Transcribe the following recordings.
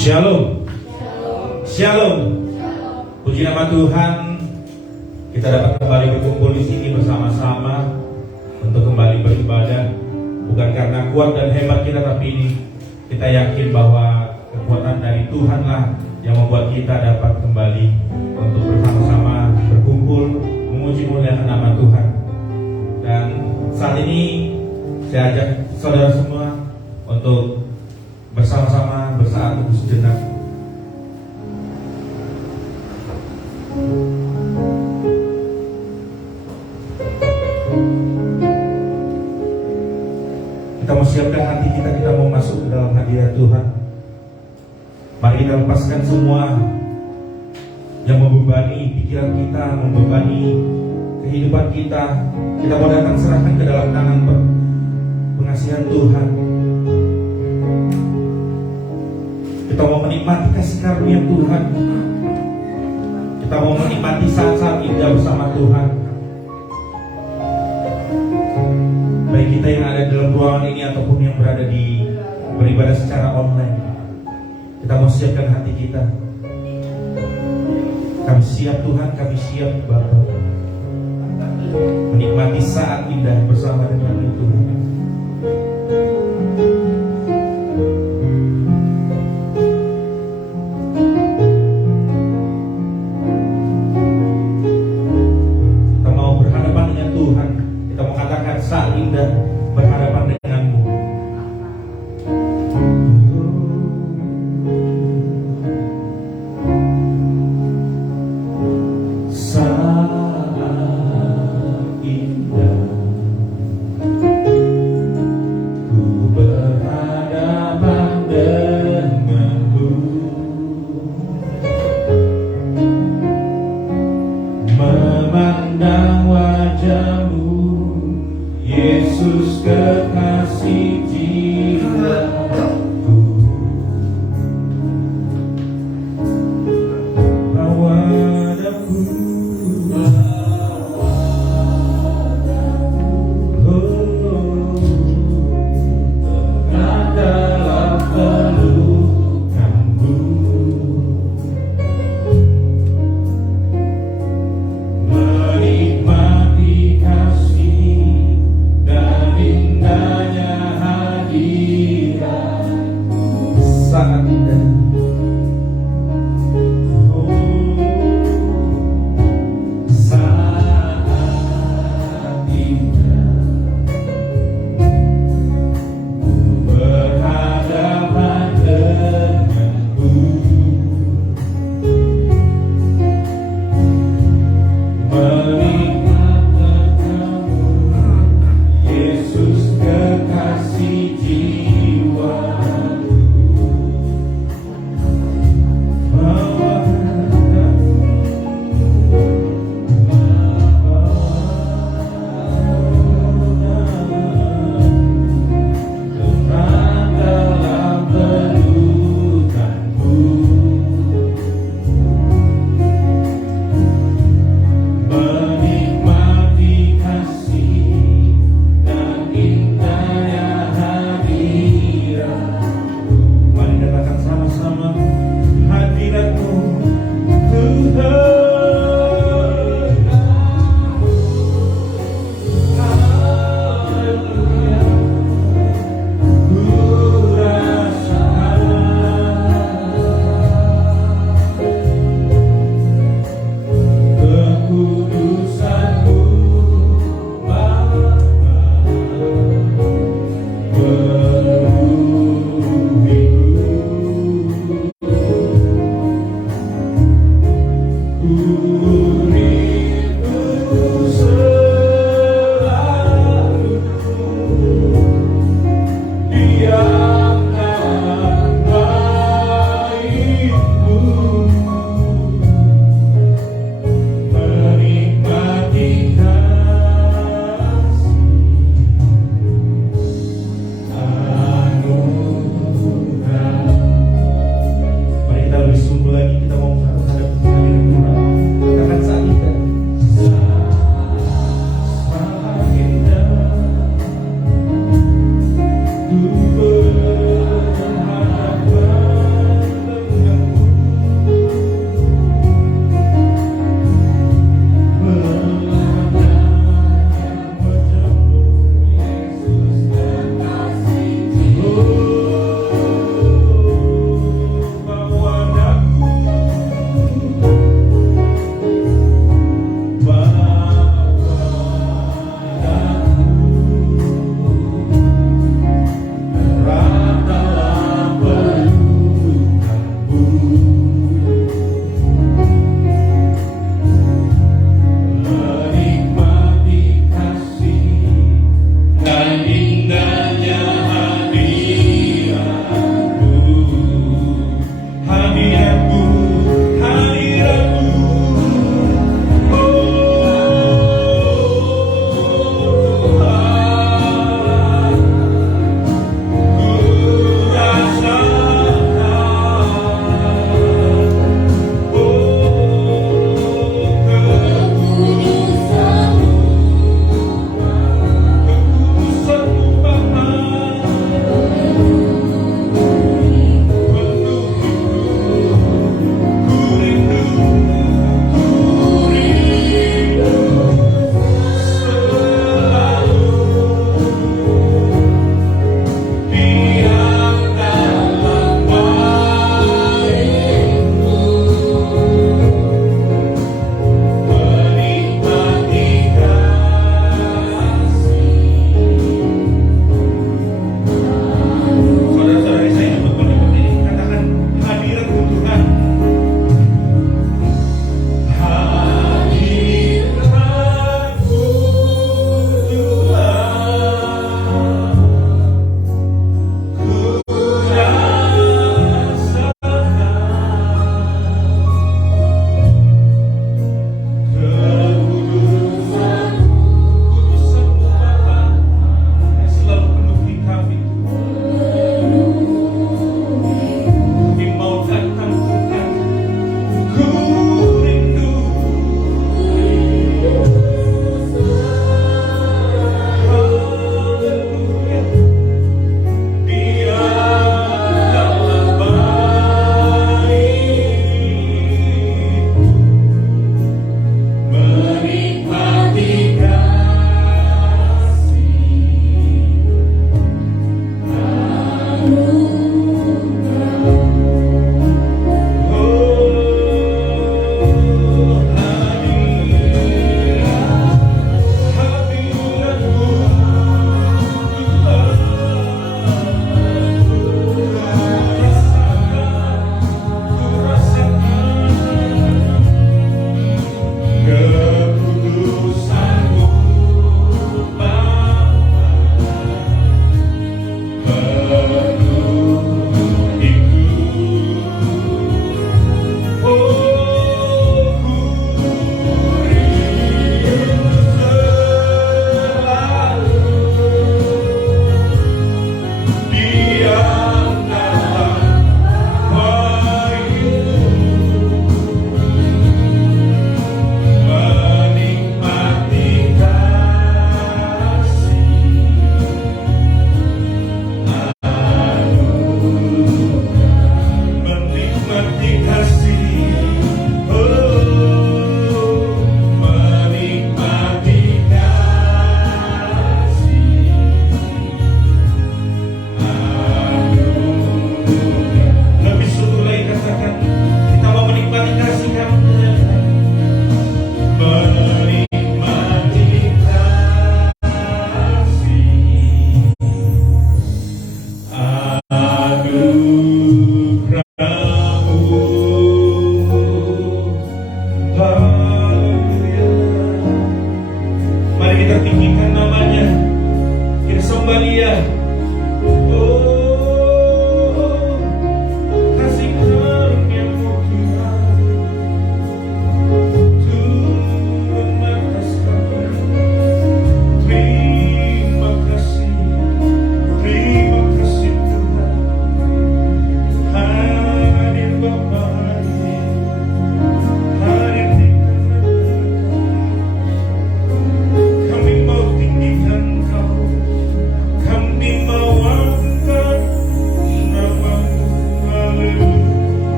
Shalom. Shalom. Puji nama Tuhan, kita dapat kembali berkumpul di sini bersama-sama untuk kembali beribadah. Bukan karena kuat dan hebat kita, tapi ini kita yakin bahwa kekuatan dari Tuhanlah yang membuat kita dapat kembali untuk bersama-sama berkumpul memuji muliakan nama Tuhan. Dan saat ini saya ajak saudara semua untuk bersama-sama bersaat untuk sejenak. Kita mau siapkan hati kita mau masuk ke dalam hadirat Tuhan. Mari kita lepaskan semua yang membebani pikiran kita, membebani kehidupan kita. Kita mau datang serahkan ke dalam tangan pengasihan Tuhan. Kita mau menikmati kasih karunia Tuhan. Kita mau menikmati saat-saat indah bersama Tuhan. Baik kita yang ada di dalam ruangan ini ataupun yang berada di beribadah secara online, kita mau siapkan hati kita. Kami siap Tuhan, kami siap Bapa, menikmati saat indah bersama dengan Tuhan. Saat indah berhadapan denganmu. Saat indah ku berhadapan denganmu, memandang wajahmu Yesus kekasih jiwaku. Padaku tengah dalam pelukanmu, menikmati kasih dan indahnya hadirat saat indah. Saat indah ku berhadapan denganmu, menikmati kamu Yesus kekasih jiwaku.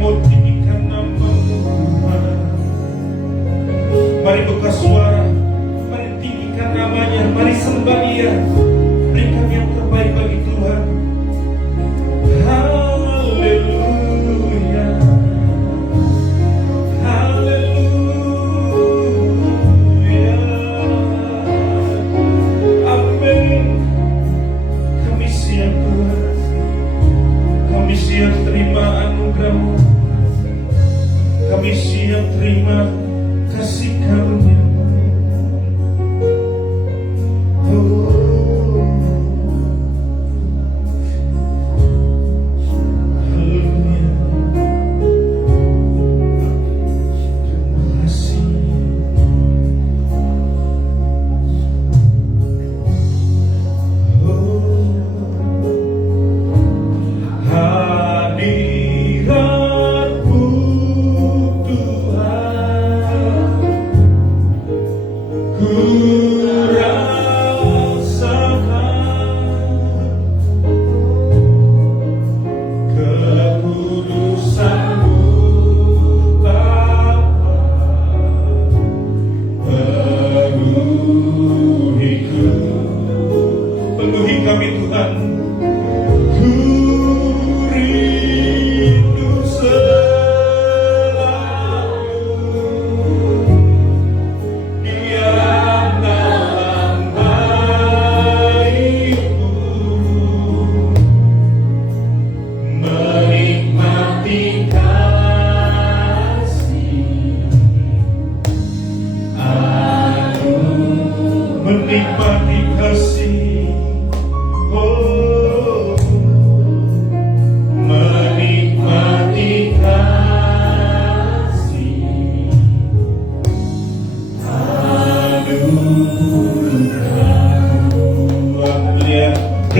mau tinggikan nama-Mu Tuhan. Mari buka suara, mari tinggikan namanya, mari sembah Dia. Berikan yang terbaik bagi Tuhan. Haleluya, haleluya, amin. Kami siap Tuhan, kami siap terima anugerah-Mu, kami siap terima kasih karunia-Mu.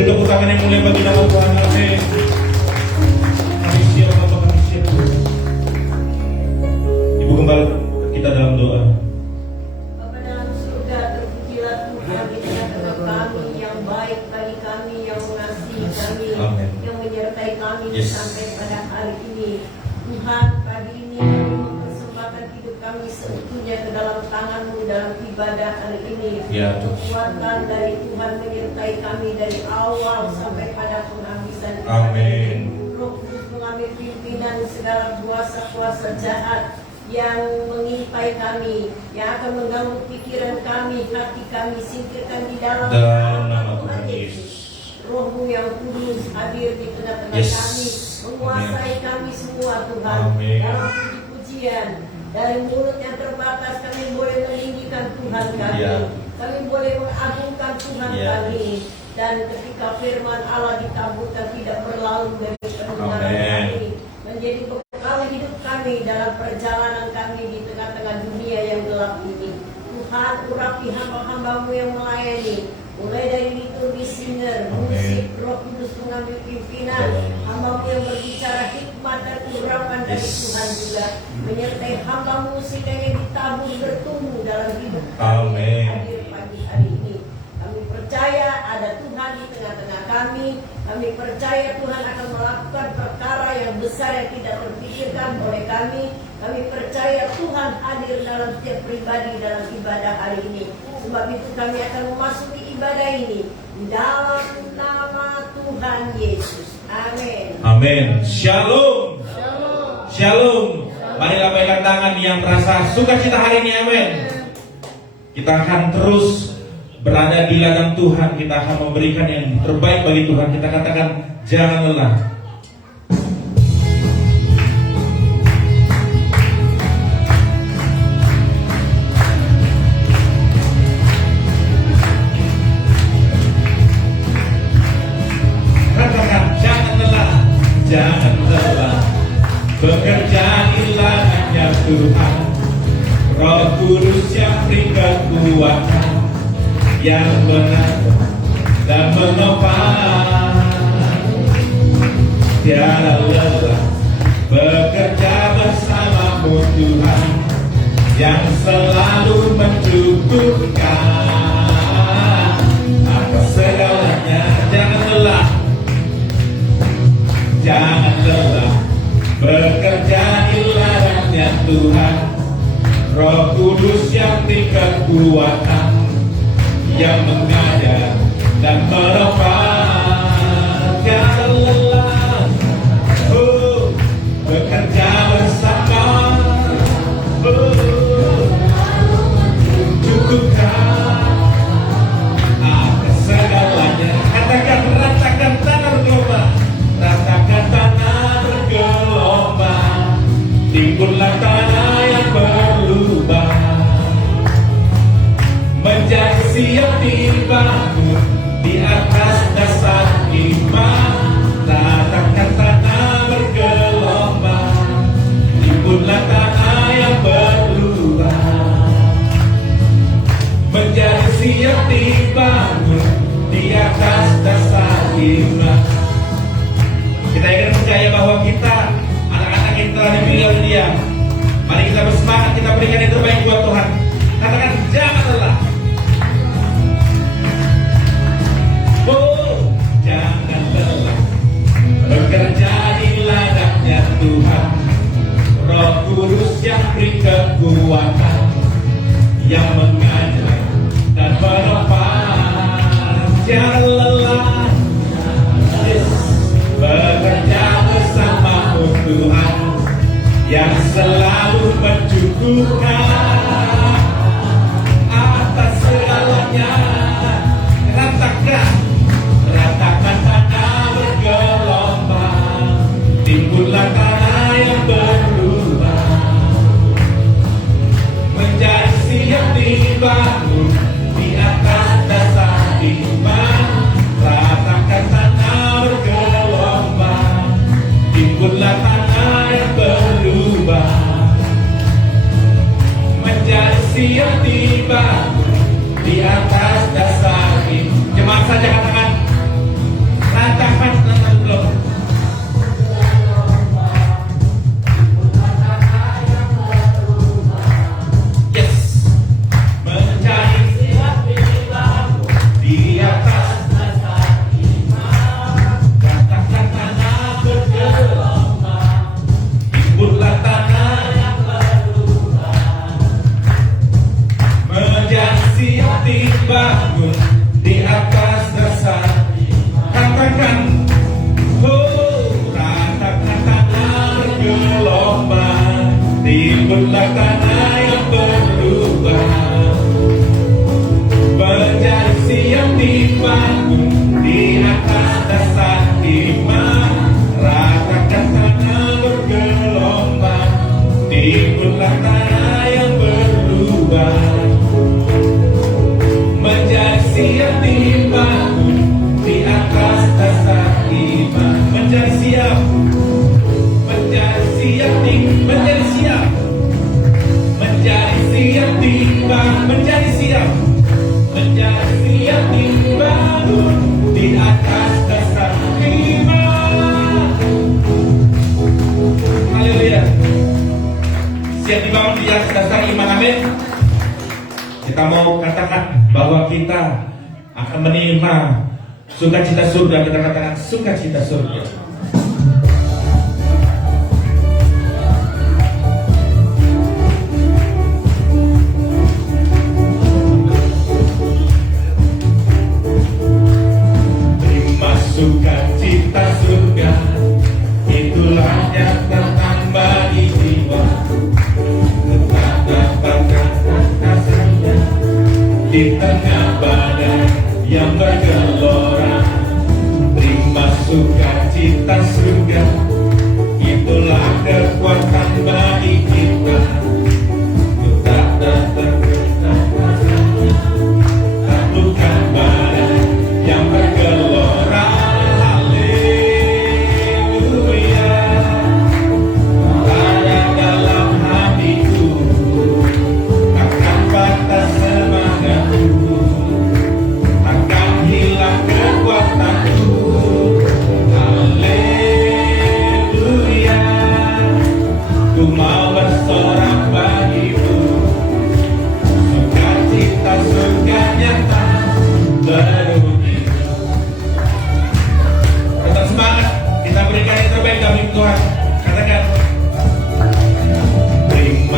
Tepuk tangan yang mulia bagi nama Tuhan. Amin. Kami siap, Bapak, kami siap. Ibu kembali kita dalam doa. Bapa dalam surga, terpujilah Tuhan di tengah-tengah kami, yang baik bagi kami, yang mengasihi kami, Amin. yang menyertai kami Yes. sampai pada hari ini. Tuhan, pagi ini kami mempersembahkan hidup kami seutuhnya ke dalam tangan-Mu dalam ibadah hari ini. Ya, Tuhan. Kekuatan dari Tuhan menyertai kami dari awal sampai pada penghabisan. Amin. Roh Kudus mengambil pimpinan segala kuasa-kuasa jahat yang mengintai kami, yang akan mengganggu pikiran kami, hati kami, singkirkan di dalam nama Tuhan Yesus. Roh-Mu yang kudus hadir di tengah-tengah Yes. kami, menguasai kami semua Tuhan. Amin. Dalam puji-pujian, dari mulut yang terbatas kami boleh meninggikan Tuhan kami. Ya. Kami boleh mengagungkan Tuhan Ya. kami. Dan ketika firman Allah ditaburkan tidak berlalu dari pendengaran Amin. kami, menjadi bekal hidup kami dalam perjalanan kami di tengah-tengah dunia yang gelap ini. Tuhan, urapi hamba-hamba-Mu yang melayani, mulai dari liturgi singer, musik, Roh Kudus mengambil pimpinan, hamba-Mu yang berbicara hikmat dan urapan dari Yes. Tuhan juga, menyertai hamba-Mu sehingga ditabur bertumbuh dalam hidup Amin. hadir pagi hari ini. Kami percaya ada Tuhan di tengah-tengah kami. Kami percaya Tuhan akan melakukan perkara yang besar yang tidak terpikirkan oleh kami. Kami percaya Tuhan hadir dalam setiap pribadi dalam ibadah hari ini. Sebab itu kami akan memasuki ibadah ini di dalam nama Tuhan Yesus. Amin. Amin. Shalom. Shalom. Marilah pegang tangan yang merasa sukacita hari ini. Amin. Kita akan terus berada di ladang Tuhan. Kita akan memberikan yang terbaik bagi Tuhan. Kita katakan jangan lelah. Katakan jangan lelah. Jangan lelah. Bekerja di ladangnya Tuhan. Roh Kudus yang beri kekuatan yang benar dan menopang. Tiada lelah bekerja bersama-Mu Tuhan, yang selalu mencukupkan atas segalanya. Jangan lelah, jangan lelah bekerja Tuhan, Roh Kudus yang beri kekuatan, yang mengajar dan menolong. Tiada lelah, bekerja bersama, cukupkan akan segalanya. Katakan, ratakan tanah bergelombang, ratakan tanah bergelombang, timbullah tanah yang berlubang, menjadi siap dibangun di atas dasar iman. Ratakan tanah bergelombang, timbullah tanah yang berlubang, menjadi siap dibangun di atas dasar iman. Kita ingin percaya bahwa kita, anak-anak kita telah dipilih oleh Dia. Mari kita bersemangat, kita berikan yang terbaik buat Tuhan. Katakan, jangan lelah. Jangan lelah bekerja di ladangnya Tuhan. Roh Kudus yang beri kekuatan, yang mengajar dan menopang. Jangan lelah, bekerja bersama Tuhan yang selalu mencukupkan atas segalanya. Ratakan tanah bergelombang, timbullah tanah yang berlubang, menjadi siap dibangun di atas dasar iman. Ratakan tanah bergelombang, timbullah tanah yang berlubang, menjadi siap dibangun di atas dasar iman. Jemaat saja katakan, ratakan tanah bergelombang. Yes, menjadi siap dibangun di atas dasar iman. Ratakan tanah bergelombang, timbullah tanah yang berlubang, menjadi siap dibangun di atas dasar. Katakan, ratakan tanah bergelombang, timbullah tanah yang berlubang, menjadi siap dibangun di atas dasar iman. Ratakan tanah bergelombang, timbullah tanah yang berlubang, menjadi siap dibangun di atas dasar iman. Menjadi siap, menjadi siap, menjadi siap, menjadi siap dibangun, menjadi siap, menjadi siap dibangun di atas dasar iman. Haleluya. Siap dibangun di atas dasar iman, amin. Kita mau katakan bahwa kita akan menerima sukacita surga. Kita katakan sukacita surga. Terima sukacita surga, itulah yang tertambah di jiwa. Tetap dapatkan kasihnya di tengah badai yang bergelora. Terima sukacita surga, itulah kekuatan bagi kita. Tetap datang taklukan badai yang bergelora. Haleluya. Ada dalam hatiku, takkan patah semangatku, takkan hilang kekuatanku. Haleluya. Ku mau bersorak bagimu, sukacita surga nyata berbunyi. Tetap semangat, kita berikan yang terbaik dalam hidup Tuhan. Katakan, terima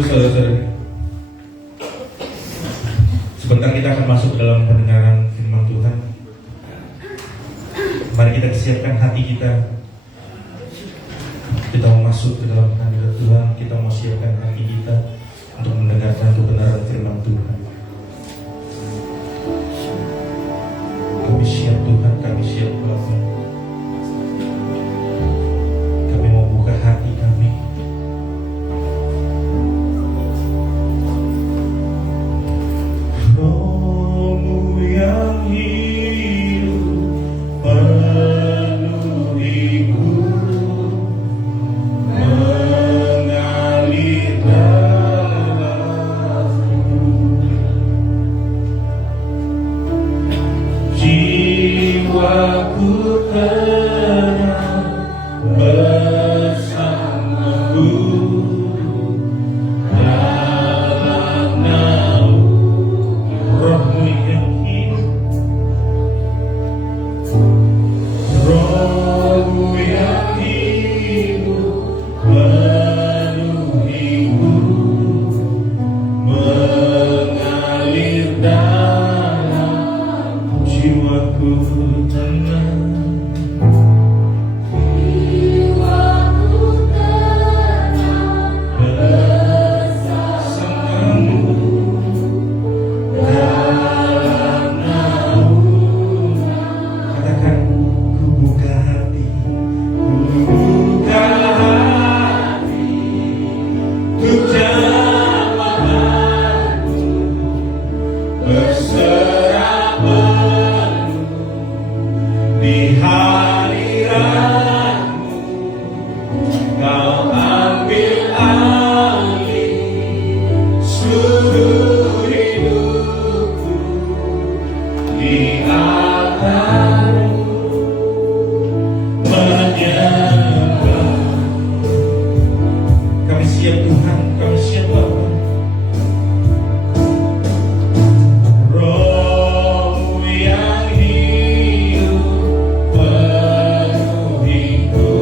Duduk saudara-saudara. Sebentar kita akan masuk dalam pendengaran firman Tuhan. Mari kita siapkan hati kita. Kita mau masuk ke dalam hadirat Tuhan. Kita mau siapkan hati kita untuk mendengarkan kebenaran firman Tuhan. Kami siap Tuhan, kami siap Bapa. Kami mau buka hati kami. Roh-Mu yang hidup penuhiku, mengalir dalamku. Jiwaku tenang bersamamu dalam naungan Roh-Mu yang hidup. Roh-Mu yang hidup penuhiku, mengalir dalam jiwaku tenang. Bersamamu dalam naungan. Katakan, ku buka hati, ku buka hati, ku jamahanmu, berserah penuh di hadiratmu. Kau ambil alih seluruh hidupku, di altarmu menyembah. Kami siap Tuhan, kami siap Bapa. Roh-Mu yang hidup penuhiku,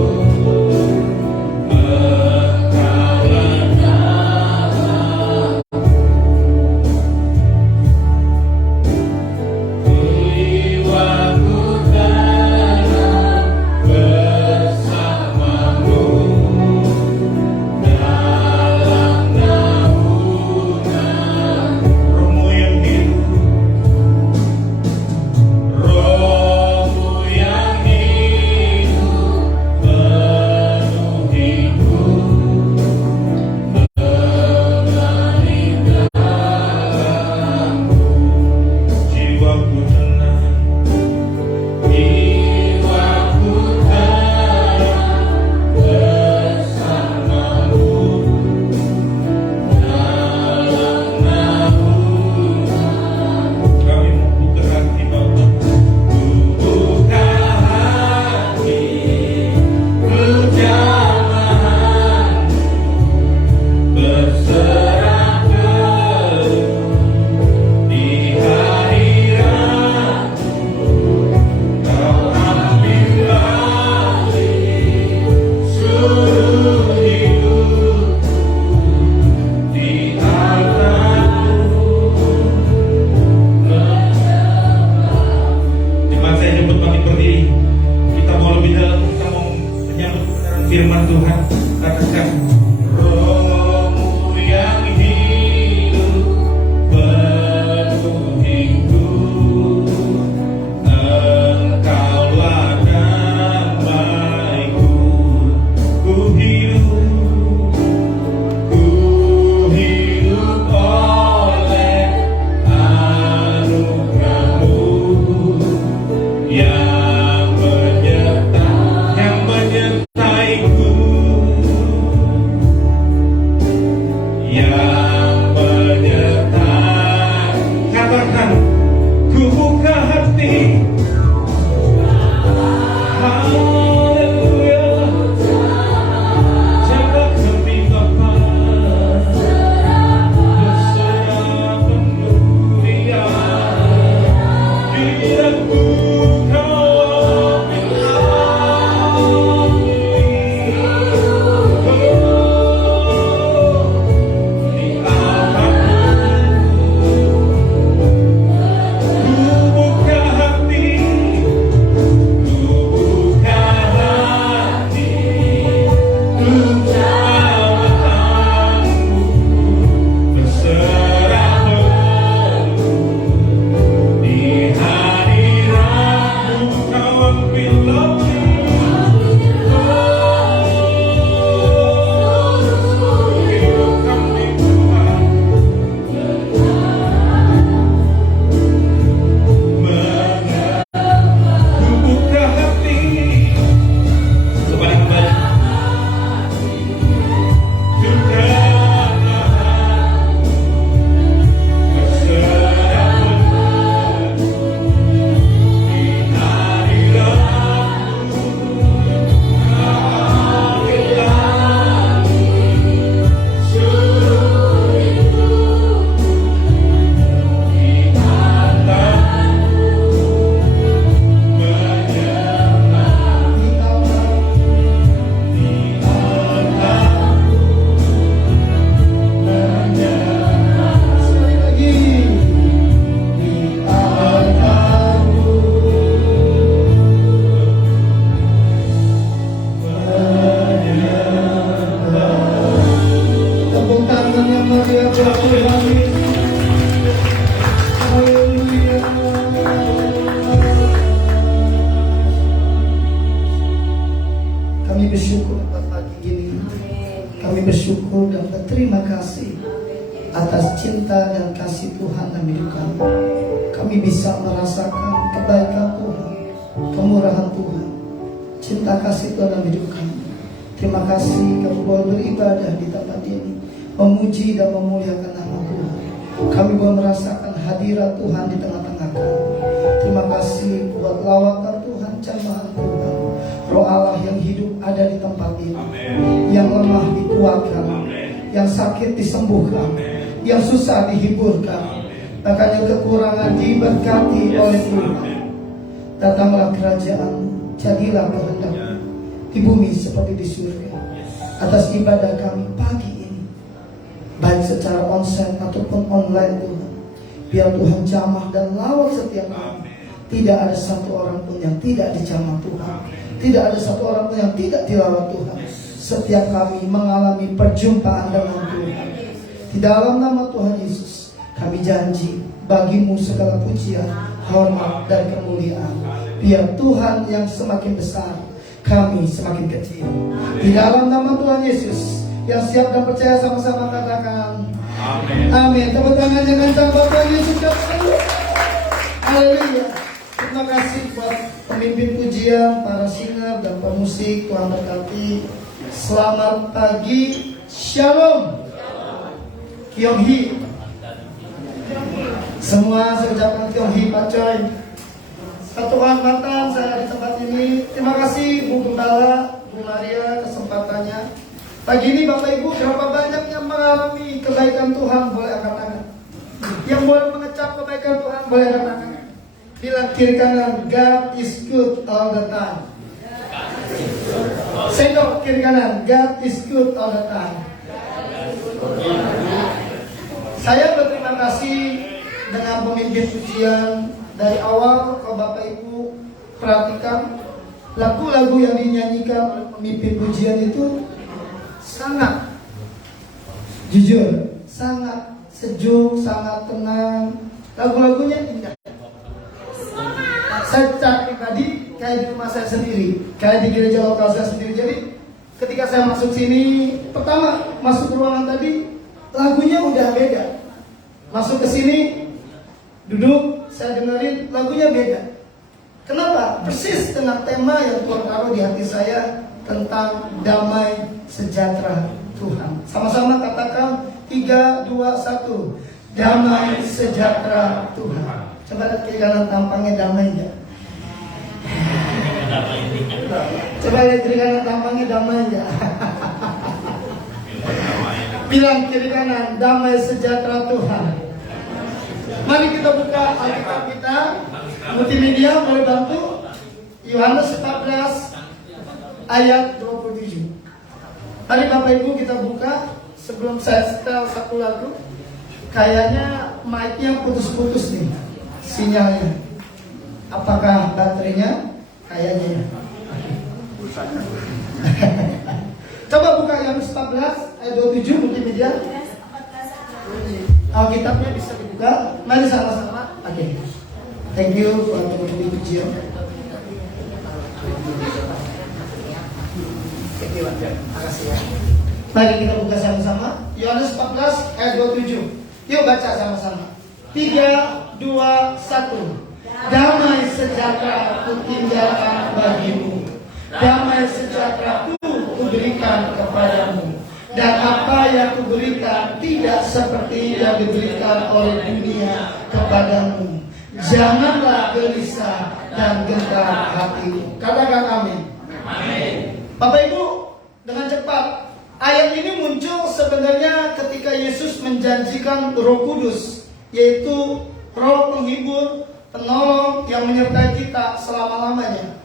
mengalir dalam jiwaku tenang bersamamu dalam naungan. Roh-Mu yang hidup, Roh-Mu yang hidup penuhiku, mengalir dalamku. Jiwaku tenang, jiwaku tenang bersamamu dalam naungan. Kami membuka hati Bapa, ku buka hati, ku jamahanmu, berserah penuh di hadiratmu. Kau ambil alih seluruh hidupku, di altarmu menyembah. Jemaat saya jemput bangkit berdiri. Kita mau lebih dalam, kita mau menyambut kebenaran firman Tuhan. Katakan, Roh-Mu yang hidup penuhiku, Engkaulah damaiku. Ku hidup oleh anugerah-Mu yang menyertaiku, yang menyertai. Katakan, ku buka hati. Haleluya. Jaga hati Bapa, berserah penuh Dia. Diriku Kau ambil alih. Tuhan dalam hidup kami. Kami bisa merasakan kebaikan Tuhan, kemurahan Tuhan, cinta kasih Tuhan dalam hidup kami. Terima kasih kami boleh beribadah di tempat ini, memuji dan memuliakan nama Tuhan. Kami boleh merasakan hadirat Tuhan di tengah-tengah kami. Terima kasih buat lawatan Tuhan, jamahan Tuhan. Roh Allah yang hidup ada di tempat ini. Yang lemah dikuatkan, yang sakit disembuhkan, yang susah dihiburkan, bahkan yang kekurangan diberkati oleh Tuhan. Datanglah kerajaan, jadilah kehendak di bumi seperti di surga. Atas ibadah kami pagi ini, baik secara onsite ataupun online Tuhan, biar Tuhan jamah dan lawat setiap kami. Tidak ada satu orang pun yang tidak dijamah Tuhan, tidak ada satu orang pun yang tidak dilawat Tuhan. Setiap kami mengalami perjumpaan dengan Tuhan. Di dalam nama Tuhan Yesus, kami janji bagimu segala pujian, hormat dan kemuliaan. Biar Tuhan yang semakin besar, kami semakin kecil. Di dalam nama Tuhan Yesus, yang siap dan percaya sama-sama katakan amin. Amin. Tepuk tangan dengan tambah Tuhan Yesus. Haleluya. Terima kasih buat pemimpin pujian, para singer dan pemusik. Tuhan berkati. Selamat pagi. Shalom. Kyong Hee. Semua saya ucapkan Kyong Hee Pak Choi. Satu kehormatan saya di tempat ini. Terima kasih Bu Gembala, Bu Maria kesempatannya. Pagi ini Bapak Ibu, berapa banyak yang mengalami kebaikan Tuhan? Boleh angkat tangan. Yang boleh mengecap kebaikan Tuhan boleh angkat tangan. Bilang kiri kanan, God is good all the time. Sendok kiri kanan, God is good all the time. Saya berterima kasih dengan pemimpin pujian. Dari awal kalau Bapak Ibu perhatikan, lagu-lagu yang dinyanyikan oleh pemimpin pujian itu sangat jujur, sangat sejuk, sangat tenang. Lagu-lagunya indah. Saya secara pribadi kayak di rumah saya sendiri, kayak di gereja lokal saya sendiri. Jadi ketika saya masuk sini, pertama masuk ruangan tadi, lagunya udah beda. Masuk ke sini, duduk, saya dengerin, lagunya beda. Kenapa? Persis dengan tema yang Tuhan taruh di hati saya tentang damai sejahtera Tuhan. Sama-sama katakan 3, 2, 1. Damai sejahtera Tuhan. Coba lihat kiri kanan tampangnya damai enggak? Coba lihat kiri kanan tampangnya damai enggak? Bilang kiri kanan, damai sejahtera Tuhan. Mari kita buka Alkitab kita. Multimedia boleh bantu. Yohanes 14 ayat 27. Mari Bapak Ibu kita buka. Sebelum saya setel satu lagu, kayaknya mic-nya putus-putus nih sinyalnya. Apakah baterainya? Kayaknya. Coba buka Yohanes 14 ayat 27 multimedia. Alkitabnya bisa dibuka. Mari sama-sama. Oke. Thank you buat teman-teman pujian. Makasih ya. Mari kita buka sama-sama. Yohanes 14 ayat 27. Yuk baca sama-sama. 3, 2, 1. Damai sejahtera ku tinggalkan bagimu. Damai sejahtera ku berikan kepadamu. Dan apa yang kuberikan tidak seperti yang diberikan oleh dunia kepadamu. Janganlah gelisah dan gentar hatimu. Katakan amin. Amin. Bapak Ibu, dengan cepat ayat ini muncul sebenarnya ketika Yesus menjanjikan Roh Kudus, yaitu Roh penghibur, penolong yang menyertai kita selama-lamanya.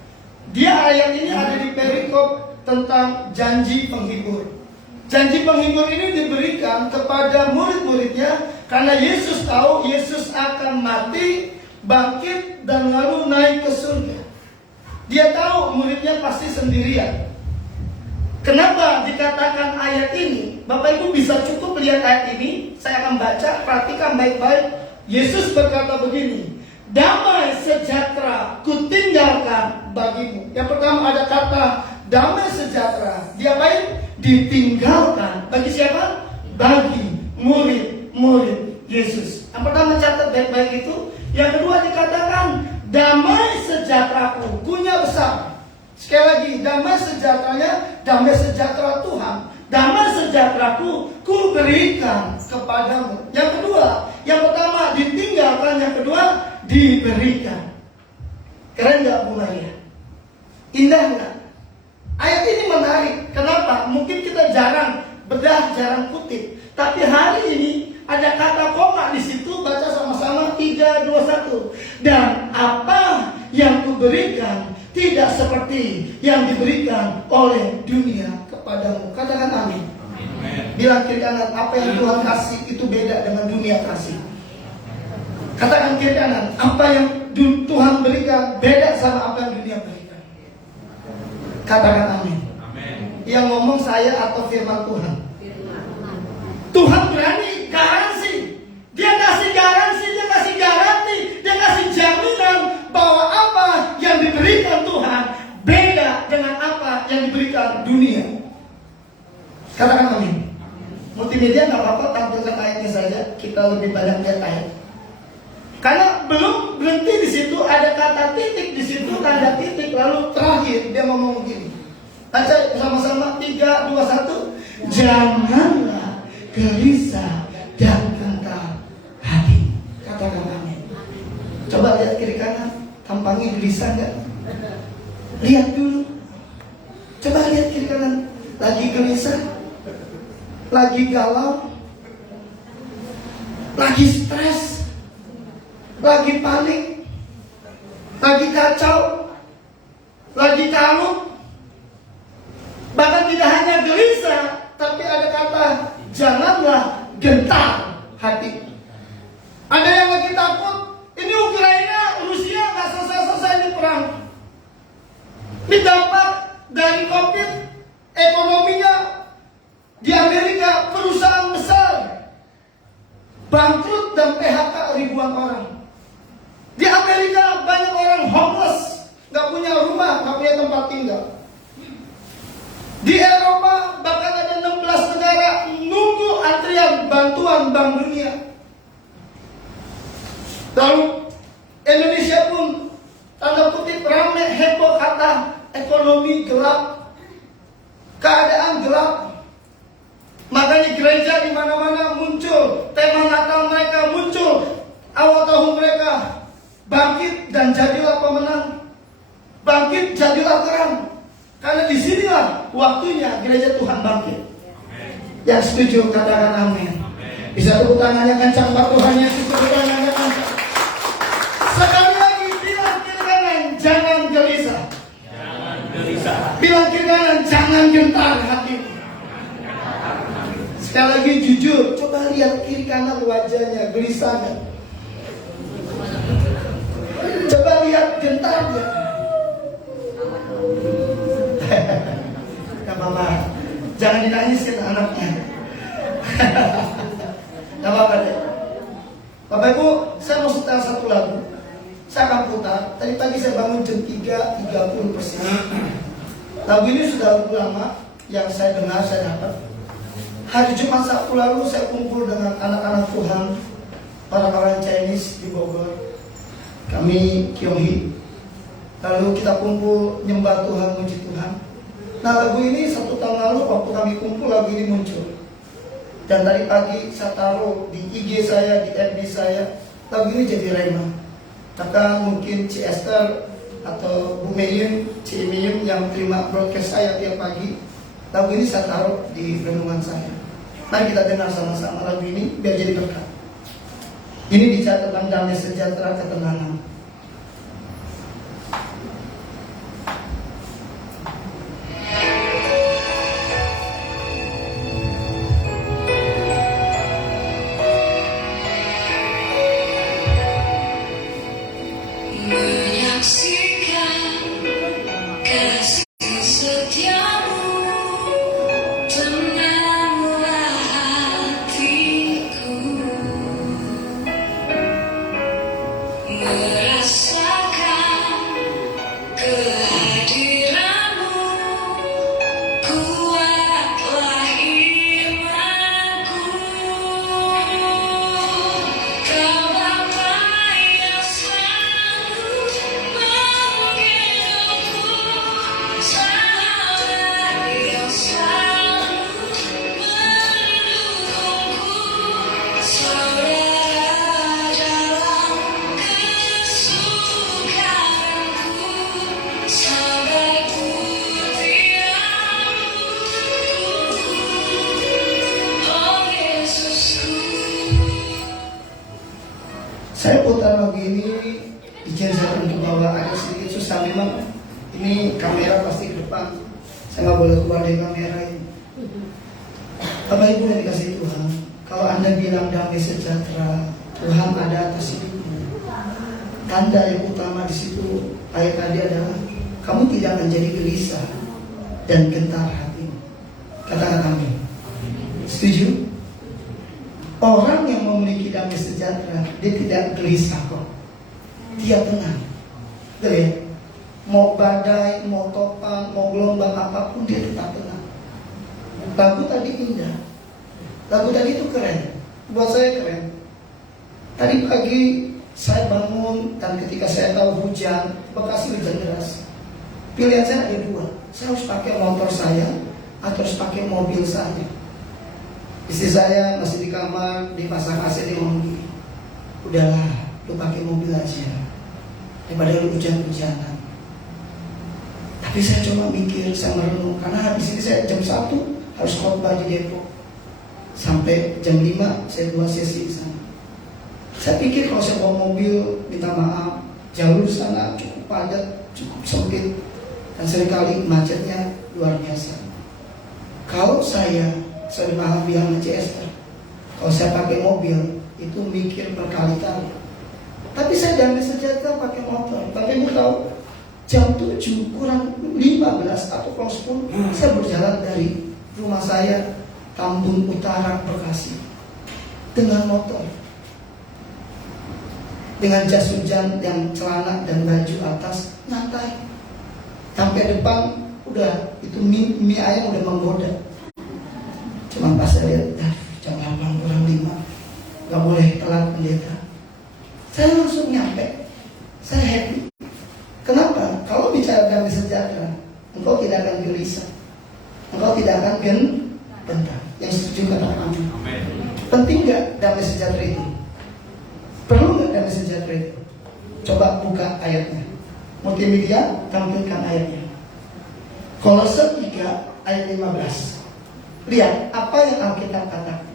Ayat ini ada di perikop tentang janji penghibur. Janji penghibur ini diberikan kepada murid-muridnya karena Yesus tahu Yesus akan mati, bangkit, dan lalu naik ke surga. Dia tahu muridnya pasti sendirian. Kenapa dikatakan ayat ini? Bapak Ibu bisa cukup lihat ayat ini. Saya akan baca, perhatikan baik-baik. Yesus berkata begini, damai sejahtera kutinggalkan bagimu. Yang pertama ada kata damai sejahtera. Diapain? Ditinggalkan. Bagi siapa? Bagi murid-murid Yesus. Yang pertama catat baik-baik itu. Yang kedua dikatakan damai sejahteraku, kunya besar. Sekali lagi, damai sejahteranya, damai sejahtera Tuhan, damai sejahteraku ku berikan kepadamu. Yang kedua, yang pertama ditinggalkan, yang kedua diberikan. Keren nggak Bu Maria? Indah nggak? Ayat ini menarik. Kenapa? Mungkin kita jarang bedah, jarang kutip. Tapi hari ini ada kata koma di situ. Baca sama-sama 3, 2, 1. Dan apa yang kuberikan tidak seperti yang diberikan oleh dunia kepadamu. Katakan amin. Bilang kiri kanan, apa yang Tuhan kasih itu beda dengan dunia kasih. Katakan kiri kanan, apa yang Tuhan berikan beda sama apa yang dunia berikan. Katakan amin. Yang ngomong saya atau firman Tuhan? Tuhan berani garansi. Dia kasih garansi, dia kasih garanti, dia kasih jaminan bahwa apa yang diberikan Tuhan beda dengan apa yang diberikan dunia. Katakan amin. Multimedia nggak apa-apa, tampilkan ayatnya saja. Kita lebih banyak lihat ayat. Karena belum berhenti di situ, ada kata titik di situ, tanda titik, lalu terakhir dia ngomong begini. Baca bersama-sama 3, 2, 1. Janganlah gelisah dan gentar hati. Katakan amin. Coba lihat kiri kanan, tampangnya gelisah nggak? Lihat dulu. Coba lihat kiri kanan, lagi gelisah, lagi galau, lagi stres, lagi panik, lagi kacau, lagi kalut. Bahkan tidak hanya gelisah, tapi ada kata janganlah gentar hati. Ada yang lagi takut, ini Ukraina, Rusia nggak selesai-selesai ini perang. Dampak dari COVID, ekonominya di Amerika perusahaan besar bangkrut dan PHK ribuan orang. Di Amerika banyak orang homeless, nggak punya rumah, nggak punya tempat tinggal. Di Eropa bahkan ada 16 negara nunggu antrian bantuan Bank Dunia. Lalu Indonesia pun tanda kutip ramai heboh kata ekonomi gelap, keadaan gelap. Makanya gereja di mana-mana muncul tema Natal mereka, muncul awal tahun mereka, bangkit dan jadilah pemenang, bangkit jadilah terang. Karena disinilah waktunya gereja Tuhan bangkit. Yang setuju katakan amin. Bisa tepuk tangannya kencang Pak Tuhan, yang tepuk tangannya kencang. Sekali lagi bilang kiri kanan, jangan gelisah. Bilang kiri kanan, jangan gentar hati. Sekali lagi jujur, coba lihat kiri kanan wajahnya, gelisah gak? Coba lihat gentar gak? Gak apa-apa, jangan dinangisin anaknya. Gak apa-apa deh. Bapak Ibu, saya mau setel satu lagu. Saya akan putar. Tadi pagi saya bangun jam 3.30 persis. Lagu ini sudah lama yang saya dengar, saya dapat. Hari Jumat Sabtu lalu saya kumpul dengan anak-anak Tuhan, para orang Chinese di Bogor. Kami Kyonghi. Lalu kita kumpul nyembah Tuhan, puji Tuhan. Nah lagu ini 1 tahun lalu waktu kami kumpul lagu ini muncul. Dan tadi pagi saya taruh di IG saya, di FB saya, lagu ini jadi rema. Maka mungkin Ci Esther atau Bu Meyun, Ci Meyun yang terima broadcast saya tiap pagi, lagu ini saya taruh di renungan saya. Mari kita dengar sama-sama lagu ini biar jadi berkat. Ini bicara tentang damai sejahtera, ketenangan. Kau susah memang. Ini kamera pasti ke depan. Saya nggak boleh keluar dari kamera ini. Bapak Ibu yang dikasihi Tuhan, kalau Anda bilang damai sejahtera, Tuhan ada atas hidupmu. Tanda yang utama di situ ayat tadi adalah kamu tidak akan jadi gelisah dan gentar hatimu. Katakan amin. Setuju? Orang yang memiliki damai sejahtera, dia tidak gelisah kok. Dia tenang. Betul ya? Mau badai, mau topan, mau gelombang apapun, dia tetap tenang. Lagu tadi indah. Lagu tadi itu keren. Buat saya keren. Tadi pagi saya bangun dan ketika saya tahu hujan, Bekasi hujan deras. Pilihan saya ada dua. Saya harus pakai motor saya atau harus pakai mobil saya. Istri saya masih di kamar, dipasang AC, dia ngomong gini, udahlah, lu pakai mobil aja daripada lu hujan-hujanan. Tapi saya coba mikir, saya merenung, karena habis ini saya jam 1 harus khotbah di Depok. Sampai jam 5 saya 2 sesi di sana. Saya pikir kalau saya bawa mobil, minta maaf, jalur sana cukup padat, cukup sempit, dan seringkali macetnya luar biasa. Kalau saya malah bilang ke Esther, kalau saya pakai mobil itu mikir berkali-kali. Tapi saya damai sejahtera pakai motor. Tapi Ibu tahu, jam 7 kurang 15 atau kurang 10 saya berjalan dari rumah saya Tambun Utara, Bekasi, dengan motor, dengan jas hujan yang celana dan baju atas nyantai. Sampai depan udah itu mie ayam udah menggoda. Cuma pas saya lihat, jam 8 kurang 5, gak boleh telat pendeta. Saya langsung nyampe, saya happy. Kenapa? Kalau bicara damai sejahtera, engkau tidak akan gelisah, engkau tidak akan gentar. Yang setuju katakan amin. Penting gak damai sejahtera itu? Perlu gak damai sejahtera itu? Coba buka ayatnya. Multimedia, tampilkan ayatnya. Kolose 3 ayat 15. Lihat apa yang Alkitab katakan.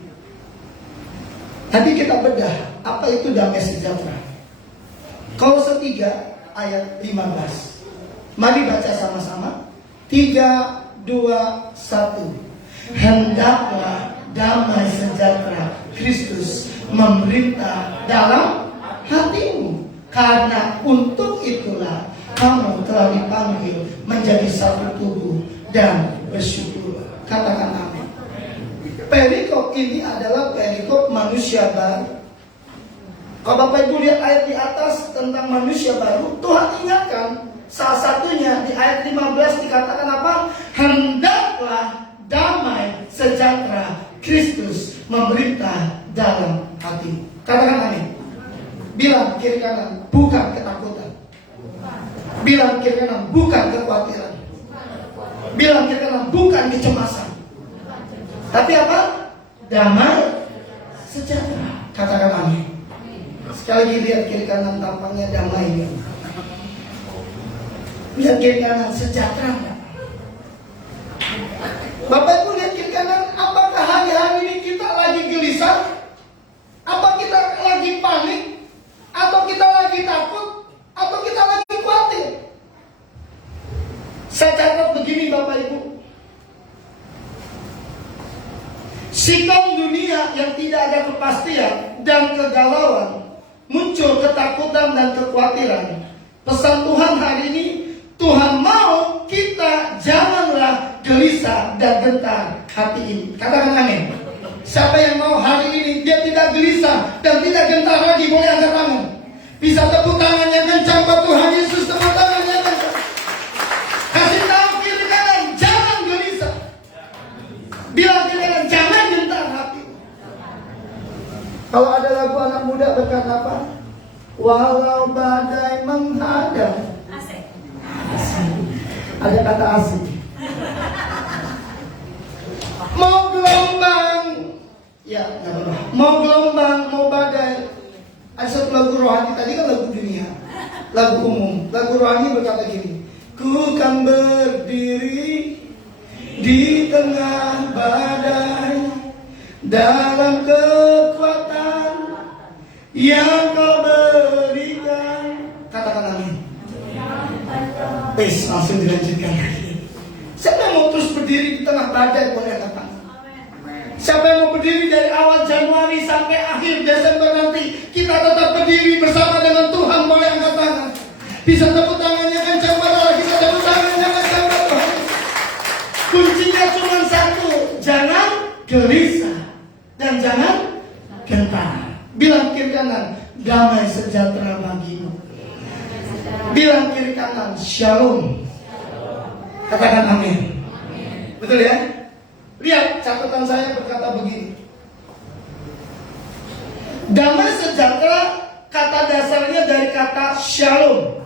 Nanti kita bedah apa itu damai sejahtera. Kolose 3 ayat 15. Mari baca sama-sama. 3, 2, 1. Hendaklah damai sejahtera Kristus memerintah dalam hatimu, karena untuk itulah kamu telah dipanggil menjadi satu tubuh dan bersyukur. Katakan amin. Perikop ini adalah perikop manusia baru. Kalau Bapak Ibu lihat ayat di atas tentang manusia baru, Tuhan ingatkan salah satunya di ayat 15 dikatakan apa? Hendaklah damai sejahtera Kristus memerintah dalam hatimu. Katakan amin. Bilang kiri kanan, bukan ketakutan. Bilang kiri kanan, bukan kekhawatiran. Bilang kiri kanan, bukan kecemasan. Tapi apa? Damai sejahtera. Katakan amin. Sekali lagi lihat kiri kanan, tampangnya damai. Lihat kiri kanan, sejahtera enggak? Bapak Ibu lihat kiri kanan, apakah hari-hari ini kita lagi gelisah? Apa kita lagi panik? Atau kita lagi takut? Atau kita lagi khawatir? Saya catat begini Bapak Ibu. Sikap dunia yang tidak ada kepastian dan kegalauan, muncul ketakutan dan kekhawatiran. Pesan Tuhan hari ini, Tuhan mau kita janganlah gelisah dan gentar hati ini. Katakan amin. Siapa yang mau hari ini dia tidak gelisah dan tidak gentar lagi, boleh angkat tangan. Bisa tepuk tangannya kencang buat Tuhan Yesus, tepuk tangannya kencang. Kasih tahu kiri kanan, jangan gelisah. Bilang kiri kanan, jangan gentar hati. Kalau ada lagu anak muda berkata apa? Walau badai menghadang. Asik. Ada kata asik. Mau gelombang, ya, mau gelombang, mau badai. Ada satu lagu rohani, tadi kan lagu dunia, lagu umum. Lagu rohani berkata gini, ku kan berdiri di tengah badai, dalam kekuatan yang kau berikan. Katakan amin. Langsung dilanjutkan lagi. Siapa yang mau terus berdiri di tengah badai, boleh angkat tangan. Siapa yang mau berdiri dari awal Januari sampai akhir Desember nanti, kita tetap berdiri bersama dengan Tuhan, boleh angkat tangan. Bisa tepuk tangannya kencang, malah kita tepuk tangannya kencang, Tuhan. Kuncinya cuma satu, jangan gelisah dan jangan gentar. Bilang kiri kanan, damai sejahtera bagimu. Bilang kiri kanan, shalom. Katakan amin. Betul ya? Lihat catatan saya berkata begini. Damai sejahtera, kata dasarnya dari kata shalom.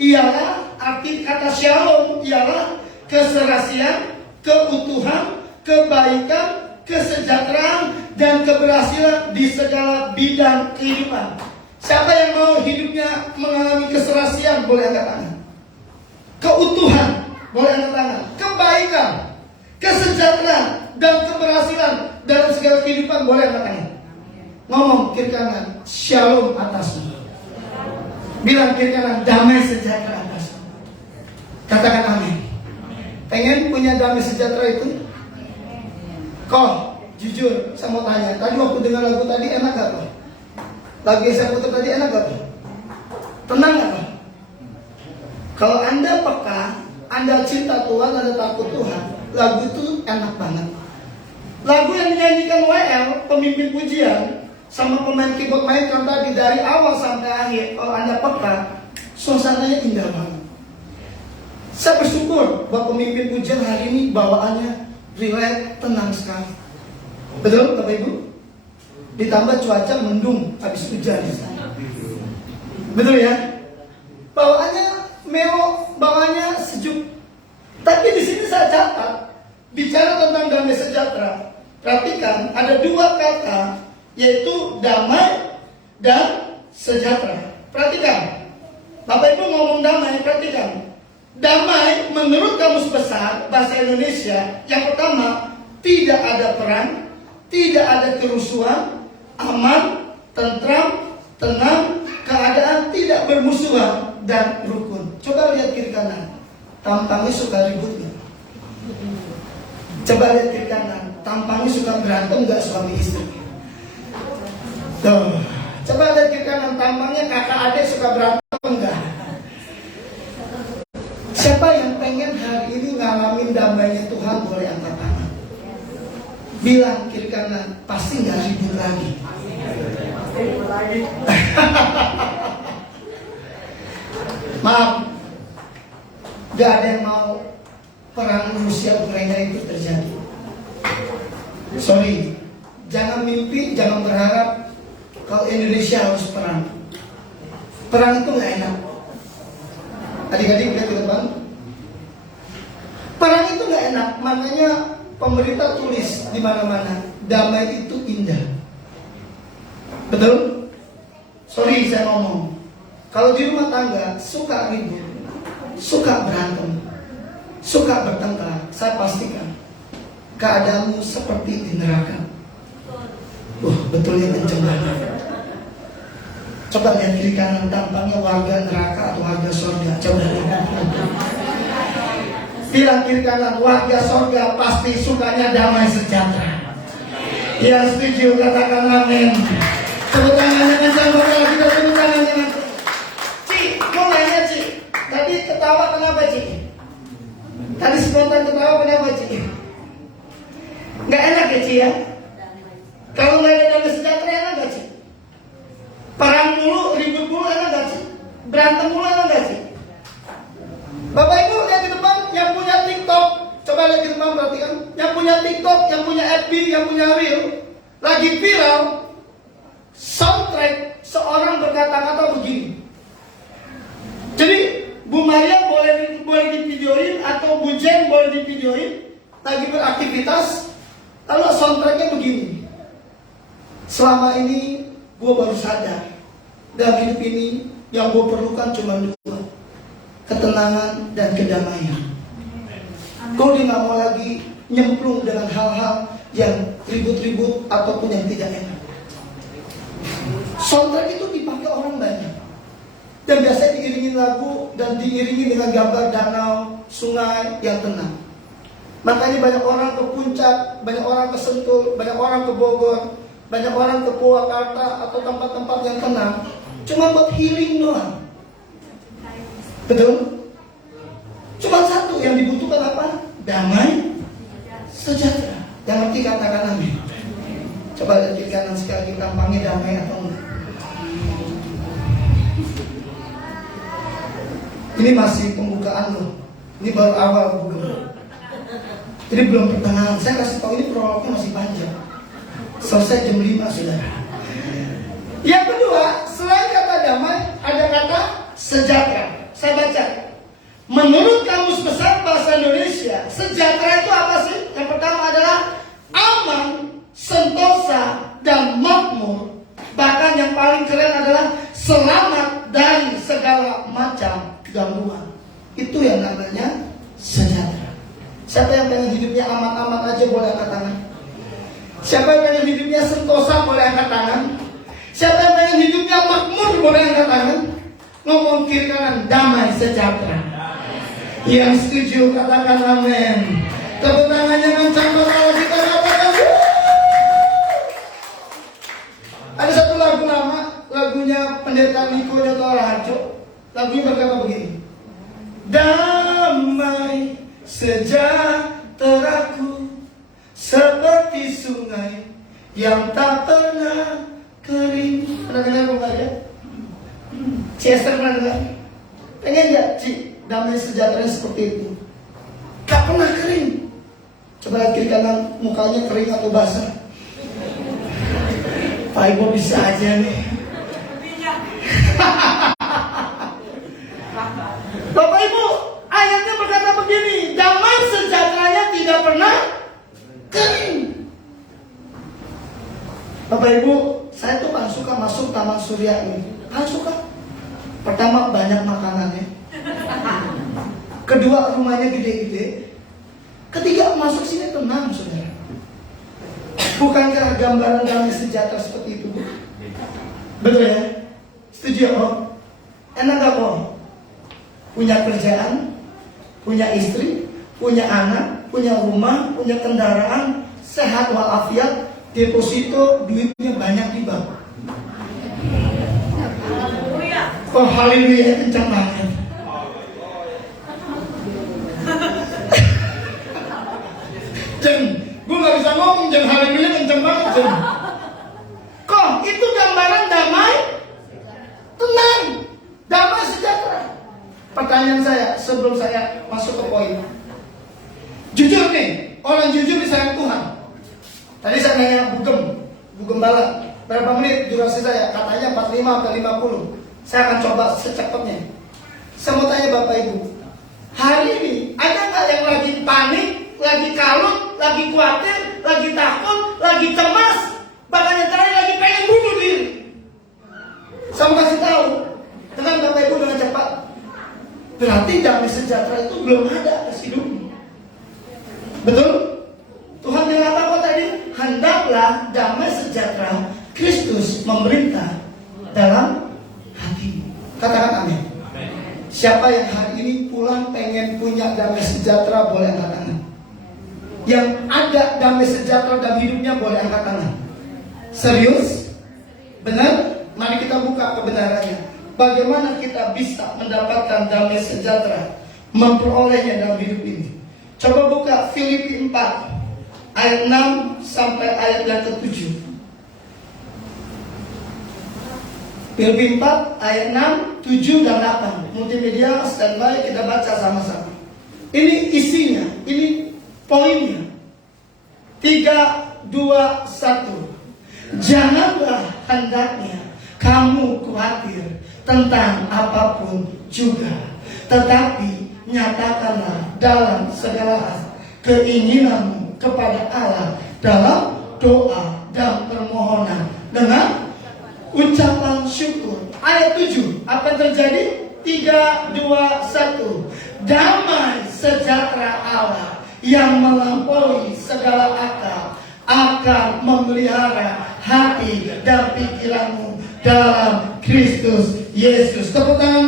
Ialah, arti kata shalom ialah keserasian, keutuhan, kebaikan, kesejahteraan, dan keberhasilan di segala bidang kehidupan. Siapa yang mau hidupnya mengalami keserasian, boleh angkat tangan. Keutuhan, boleh angkat tangan. Kebaikan, kesejahteraan, dan keberhasilan dalam segala kehidupan, boleh angkat tangan. Ngomong kiri kanan, shalom atasmu. Bilang kiri kanan, damai sejahtera atasmu. Katakan amin. Pengen punya damai sejahtera itu? Kok, jujur, saya mau tanya. Tadi waktu dengar lagu tadi enak gak tuh? Lagu yang saya putar tadi enak gak tuh? Tenang gak tuh? Kalau Anda peka, Anda cinta Tuhan, Anda takut Tuhan, lagu itu enak banget. Lagu yang dinyanyikan WL, pemimpin pujian, sama pemain keyboard mainkan tadi dari awal sampai akhir, kalau Anda peka, suasananya indah banget. Saya bersyukur bahwa pemimpin pujian hari ini bawaannya rileks, tenang sekali. Betul Bapak Ibu? Ditambah cuaca mendung habis hujan. Betul ya? Bawaannya melo, bawaannya sejuk. Tapi di sini saya catat, bicara tentang damai sejahtera. Perhatikan, ada dua kata, yaitu damai dan sejahtera. Perhatikan, Bapak Ibu ngomong damai, perhatikan. Damai menurut Kamus Besar Bahasa Indonesia, yang pertama, tidak ada perang, tidak ada kerusuhan, aman, tentram, tenang, keadaan tidak bermusuhan dan rukun. Coba lihat kiri kanan, tampangnya suka ribut nggak? Coba lihat kiri kanan, tampangnya suka berantem nggak suami istri? Tuh. Coba lihat kiri kanan, tampangnya kakak adik suka berantem enggak? Siapa yang pengen hari ini ngalamin damainya Tuhan, boleh angkat tangan. Bilang kiri kanan, pasti nggak ribut lagi. Maaf, gak ada yang mau perang Rusia Ukraina itu terjadi. Sorry, jangan mimpi, jangan berharap kalau Indonesia harus perang. Perang itu nggak enak. Adik-adik lihat ke depan. Perang itu nggak enak, makanya pemerintah tulis di mana-mana, damai itu indah. Betul? Sorry saya ngomong. Kalau di rumah tangga suka ribut, suka berantem, suka bertengkar, saya pastikan keadaanmu seperti di neraka. Betulnya kenceng banget. Coba lihat kiri kanan, tampangnya warga neraka atau warga surga. Coba lihat. Bilang kiri kanan, warga surga pasti sukanya damai sejahtera. Yang setuju katakan amin. Tepuk tangannya kencang banget, kita tepuk tangannya nanti. Ci, mau nanya Ci, tadi ketawa kenapa Ci? Tadi spontan ketawa kenapa Ci? Nggak enak ya Ci ya? Kalau nggak ada damai sejahtera enak nggak Ci? Perang mulu, ribut mulu enak nggak Ci? Berantem mulu enak nggak Ci? Bapak Ibu lihat di depan, yang punya TikTok, coba lihat di depan perhatikan. Yang punya TikTok, yang punya FB, yang punya Reel, lagi viral soundtrack seorang berkata-kata begini. Jadi Bu Maria boleh divideoin atau Bu Jen boleh divideoin lagi beraktivitas, lalu soundtracknya begini. Selama ini gue baru sadar dalam hidup ini yang gue perlukan cuma dua, ketenangan dan kedamaian. Gue nggak mau lagi nyemplung dengan hal-hal yang ribut-ribut ataupun yang tidak enak. Soundtrack itu dipakai orang banyak. Dan biasanya diiringi lagu dan diiringi dengan gambar danau, sungai yang tenang. Makanya banyak orang ke Puncak, banyak orang ke Sentul, banyak orang ke Bogor, banyak orang ke Purwakarta atau tempat-tempat yang tenang, cuma buat healing doang. Betul? Cuma satu yang dibutuhkan apa? Damai sejahtera. Yang ngerti katakan amin. Coba lihat kiri kanan sekali lagi, tampangnya damai atau enggak? Ini masih pembukaan loh. Ini baru awal bukan. Ini belum pertengahan. Saya kasih tahu ini prolognya masih panjang. Selesai jam 5 sudah. Yang kedua, selain kata damai, ada kata sejahtera. Saya baca. Menurut Kamus Besar Bahasa Indonesia, sejahtera itu apa sih? Yang pertama adalah aman, sentosa, dan makmur. Bahkan yang paling keren adalah selamat dari segala macam gangguan. Itu yang namanya sejahtera. Siapa yang pengen hidupnya aman-aman aja boleh angkat tangan. Siapa yang pengen hidupnya sentosa boleh angkat tangan. Siapa yang pengen hidupnya makmur boleh angkat tangan. Ngomong kiri kanan, damai sejahtera. Yang setuju katakan amin. Tepuk tangannya kencang kalau kita katakan. Ada satu lagu lama, lagunya Pendeta Niko Nyoto Raharjo. Lagunya berkata begini. Damai sejahteraku seperti sungai yang tak pernah kering. Pernah dengar bukan ya? Chester pernah dengar? Pengen gak Ci, damai sejahtera seperti itu? Tak pernah kering. Coba lihat kiri kanan, mukanya kering atau basah. Pak Ibu bisa aja nih. Bapak Ibu, ayatnya berkata begini, damai sejahteranya tidak pernah kering. Bapak Ibu, saya tuh paling suka masuk Taman Surya ini. Paling suka. Pertama, banyak makanannya. Kedua, rumahnya gede-gede. Ketiga, masuk sini tenang, saudara. Bukankah gambaran damai sejahtera seperti itu? Betul ya? Setuju ya, Om? Enak gak, Om? Punya kerjaan, punya istri, punya anak, punya rumah, punya kendaraan, sehat walafiat, deposito, duitnya banyak di bank. Oh, haleluya, kencang banget. Jen, gue gak bisa ngomong, Jen, haleluya kencang banget, Jen. Kok, itu gambaran damai, tenang, damai sejahtera. Pertanyaan saya sebelum saya masuk ke poin. Jujur nih, orang jujur disayang Tuhan. Tadi saya nanya Bu Gembala, berapa menit durasi saya? Katanya 45 sampai 50. Saya akan coba secepatnya. Saya mau tanya Bapak Ibu, hari ini ada nggak yang lagi panik, lagi kalut, lagi khawatir, lagi takut, lagi cemas, bahkan yang terakhir lagi pengen bunuh diri? Saya mau kasih tahu, dengan Bapak Ibu dengan cepat. Berarti damai sejahtera itu belum ada atas hidupmu. Betul? Tuhan bilang apa tadi? Hendaklah damai sejahtera Kristus memerintah dalam hatimu. Katakan amin. Siapa yang hari ini pulang pengen punya damai sejahtera boleh angkat tangan. Yang ada damai sejahtera dalam hidupnya boleh angkat tangan. Serius? Benar? Mari kita buka kebenarannya. Bagaimana kita bisa mendapatkan damai sejahtera, memperolehnya dalam hidup ini? Coba buka Filipi 4 ayat 6 sampai ayat yang ke-7. Filipi 4 ayat 6, 7 dan 8. Multimedia standby, kita baca sama-sama. Ini isinya, ini poinnya. 3, 2, 1. Janganlah hendaknya kamu khawatir tentang apapun juga, tetapi nyatakanlah dalam segala hal keinginanmu kepada Allah dalam doa dan permohonan dengan ucapan syukur. Ayat 7, apa yang terjadi? 3, 2, 1. Damai sejahtera Allah yang melampaui segala akal akan memelihara hati dan pikiranmu dalam Kristus Yesus. Tepuk tangan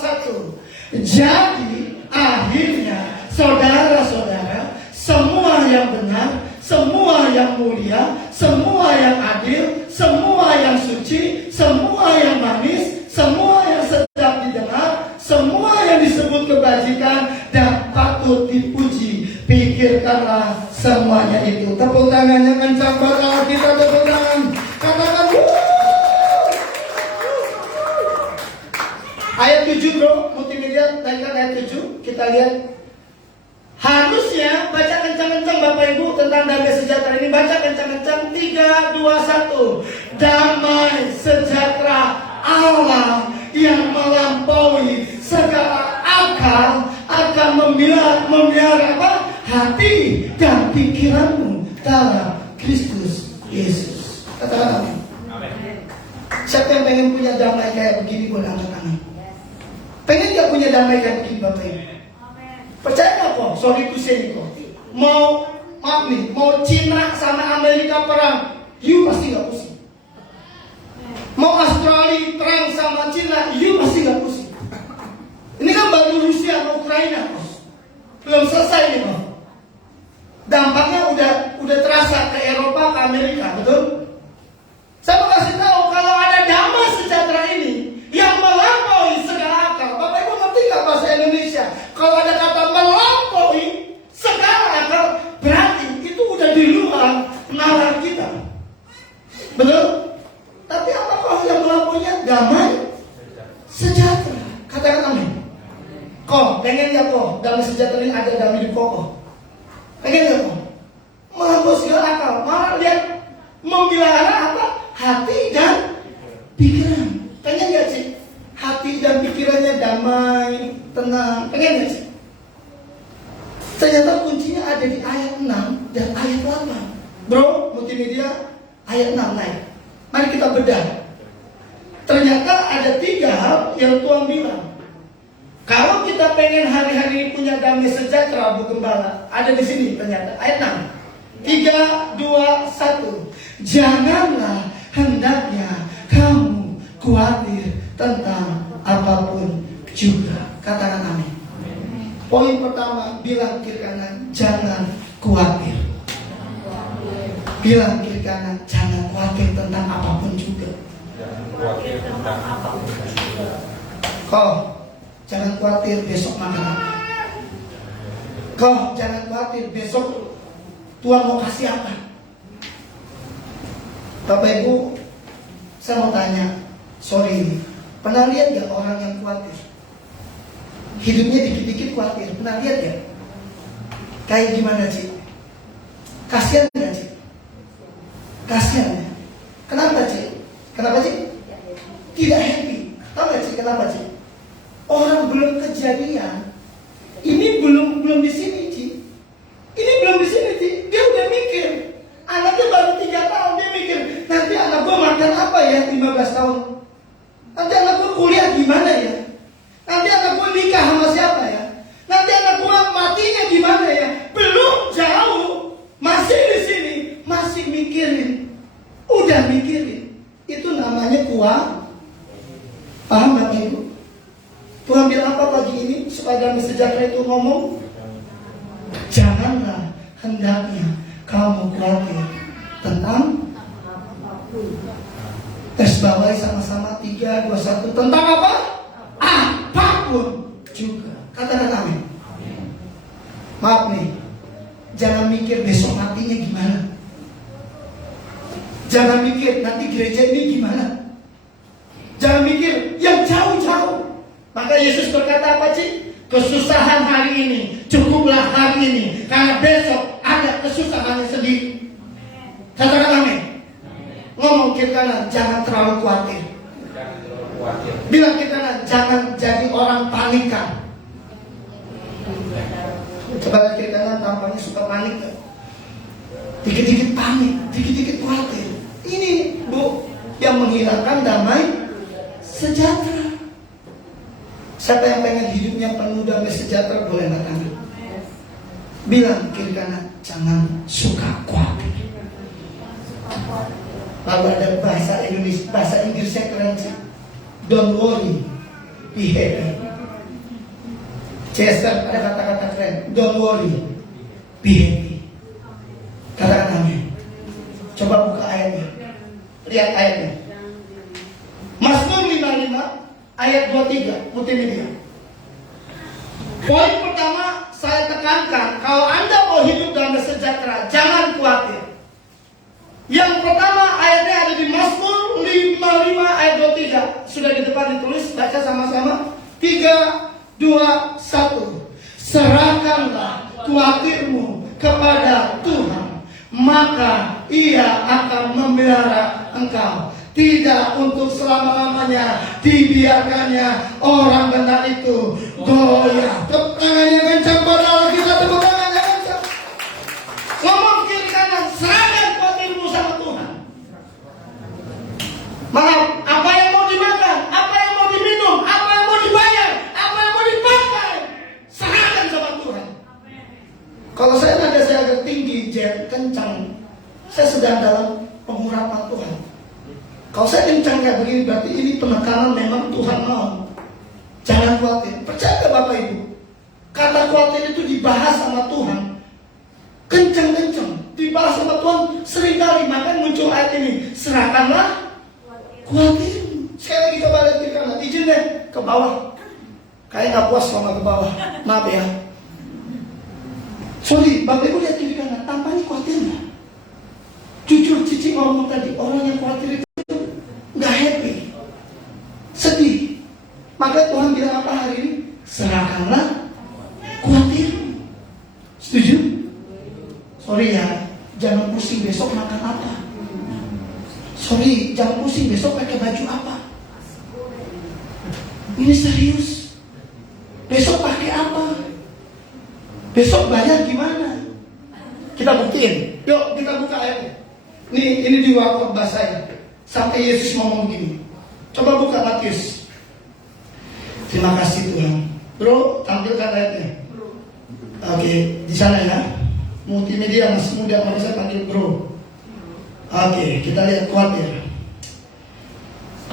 1. Jadi akhirnya saudara-saudara, semua yang benar, semua yang mulia, semua yang adil, semua yang suci, semua yang manis, semua yang sedap didengar, semua yang disebut kebajikan dan patut dipuji, pikirkanlah semuanya itu. Tepuk tangannya kencang buat Allah, kita tepuk tangan. Katakan ayat 7 bro, multimedia naikkan ayat 7. Kita lihat. Harusnya baca kencang-kencang Bapak Ibu tentang damai sejahtera ini. Baca kencang-kencang. 3, 2, 1. Damai sejahtera Allah yang melampaui segala akal akan memelihara apa? Hati dan pikiranmu dalam Kristus Yesus. Katakan amin. Siapa yang pengen punya damai kayak begini boleh angkat tangan. Pengen gak punya damai kayak begini Bapak Ibu? Percaya gak kok? Sorry to say kok. Mau Cina sama Amerika perang, you pasti gak pusing. Mau Australia perang sama Cina, you pasti gak pusing. Ini kan baru Rusia sama Ukraina, bos. Belum selesai nih, bos. Dampaknya udah terasa ke Eropa, ke Amerika, betul? Saya mau kasih tahu kalau ada damai sejahtera ini yang melampaui segala akal. Bapak Ibu ngerti gak bahasa Indonesia? Kalau ada kata melampaui segala akal, berarti itu udah di luar nalar kita. Betul? Tapi apa kalau yang melampauinya damai sejahtera? Katakan amin. Kok pengen ya kok damai sejahtera ini ada dalam hidup kok? Pengen ya kok? Melampaui segala akal. Malah lihat memelihara apa? Hati dan pikiran. Pengen gak sih? Hati dan pikirannya damai, tenang. Pengen gak sih? Ternyata kuncinya ada di ayat 6 dan ayat 8. Bro, multimedia ayat 6 naik. Mari kita bedah. Ternyata ada 3 hal yang Tuhan bilang. Kalau kita pengen hari-hari ini punya damai sejahtera, Bu Gembala, ada di sini ternyata ayat 6. 3, 2, 1. Janganlah hendaknya kamu khawatir tentang apapun juga. Katakan amin. Poin pertama, bilang kiri kanan, jangan khawatir. Bilang kiri kanan, jangan khawatir tentang apapun juga. Kau jangan khawatir besok makan apa. Kau jangan khawatir besok Tuhan mau kasih apa. Bapak Ibu, saya mau tanya, sorry, pernah lihat gak orang yang khawatir? Hidupnya dikit-dikit khawatir, pernah lihat gak? Kayak gimana Cik? Kasian gak Cik? Kasian ya? Kenapa Cik? Kenapa Cik? Tidak happy. Tahu gak Cik kenapa Cik? Orang belum kejadian, ini belum di sini Cik. Ini belum di sini Cik. Dia udah mikir. Anaknya baru 3 tahun, dia mikir, nanti anak gue makan apa ya 15 tahun? Nanti anak gue kuliah gimana ya? Nanti anak gue nikah sama siapa ya? Nanti anak gue matinya gimana ya? Belum jauh, masih di sini, masih mikirin. Udah mikirin. Itu namanya kuat. Paham Bapak Ibu? Tuhan bilang apa pagi ini supaya damai sejahtera itu ngomong? Janganlah hendaknya kamu khawatir tentang tes bawahi sama-sama 3, 2, 1 tentang apa? Apapun juga. Katakan amin. Maaf nih, jangan mikir besok matinya gimana. Jangan mikir nanti gereja ini gimana. Jangan mikir yang jauh-jauh. Maka Yesus berkata apa Cik? Kesusahan hari ini cukuplah hari ini, karena besok ada kesusahannya sendiri. Katakan amin. Ngomong kiri kanan, jangan terlalu khawatir. Bilang kiri kanan, jangan jadi orang panikan. Coba kiri kanan tampaknya suka panik. Dikit-dikit panik, dikit-dikit khawatir. Ini Bu yang menghilangkan damai sejahtera. Siapa yang pengen hidupnya penuh damai sejahtera boleh angkat tangan. Bilang kiri kanan, jangan suka khawatir. Lalu ada bahasa Inggrisnya keren sih. Don't worry, be happy. Chester ada kata-kata keren, don't worry, be happy. Katakan amin. Coba buka ayatnya, lihat ayatnya. Mazmur 55 ayat 23 multimedia. Poin pertama saya tekankan, kalau Anda mau hidup damai sejahtera, jangan khawatir. Yang pertama ayatnya ada di Mazmur 55 ayat 23. Sudah di depan ditulis, baca sama-sama. 3, 2, 1. Serahkanlah khawatirmu kepada Tuhan, maka Ia akan memelihara engkau. Tidak untuk selama-lamanya dibiarkannya orang benar itu goyah. Tepuk tangannya kencang, pada kita tepuk tangannya kencang. Ngomong kiri kanan, serahkan khawatirmu sama Tuhan. Maaf, apa yang mau dimakan, apa yang mau diminum, apa yang mau dibayar, apa yang mau dipakai, serahkan sama Tuhan. Kalau saya nada saya agak tinggi, jet kencang, saya sedang dalam pengurapan Tuhan. Kalau saya kencang kayak begini, berarti ini penekanan memang Tuhan mau. Jangan khawatir. Percaya ke Bapak Ibu? Kata khawatir itu dibahas sama Tuhan. Kencang-kencang. Dibahas sama Tuhan seringkali. Makanya muncul ayat ini. Serahkanlah khawatir. Sekali lagi coba lihat di kanan. Izin deh ke bawah. Kayak gak puas sama ke bawah. Maaf ya. Sorry, Bapak Ibu lihat di kanan. Tampaknya khawatir gak? Jujur Cici ngomong tadi. Orang yang khawatir itu nggak happy, sedih. Maka Tuhan bilang apa hari ini? Serahkanlah khawatir. Setuju? Sorry ya, jangan pusing besok makan apa. Sorry, jangan pusing besok pakai baju apa. Ini serius. Besok pakai apa? Besok bayar gimana? Kita buktiin. Yuk kita buka ayatnya. Ini di waktu bahasa ya. Sampai Yesus ngomong begini. Coba buka Matius. Terima kasih Tuhan. Bro, tampilkan ayatnya. Oke, di sana ya. Multimedia masih muda, maka saya panggil bro. Oke, kita lihat khawatir.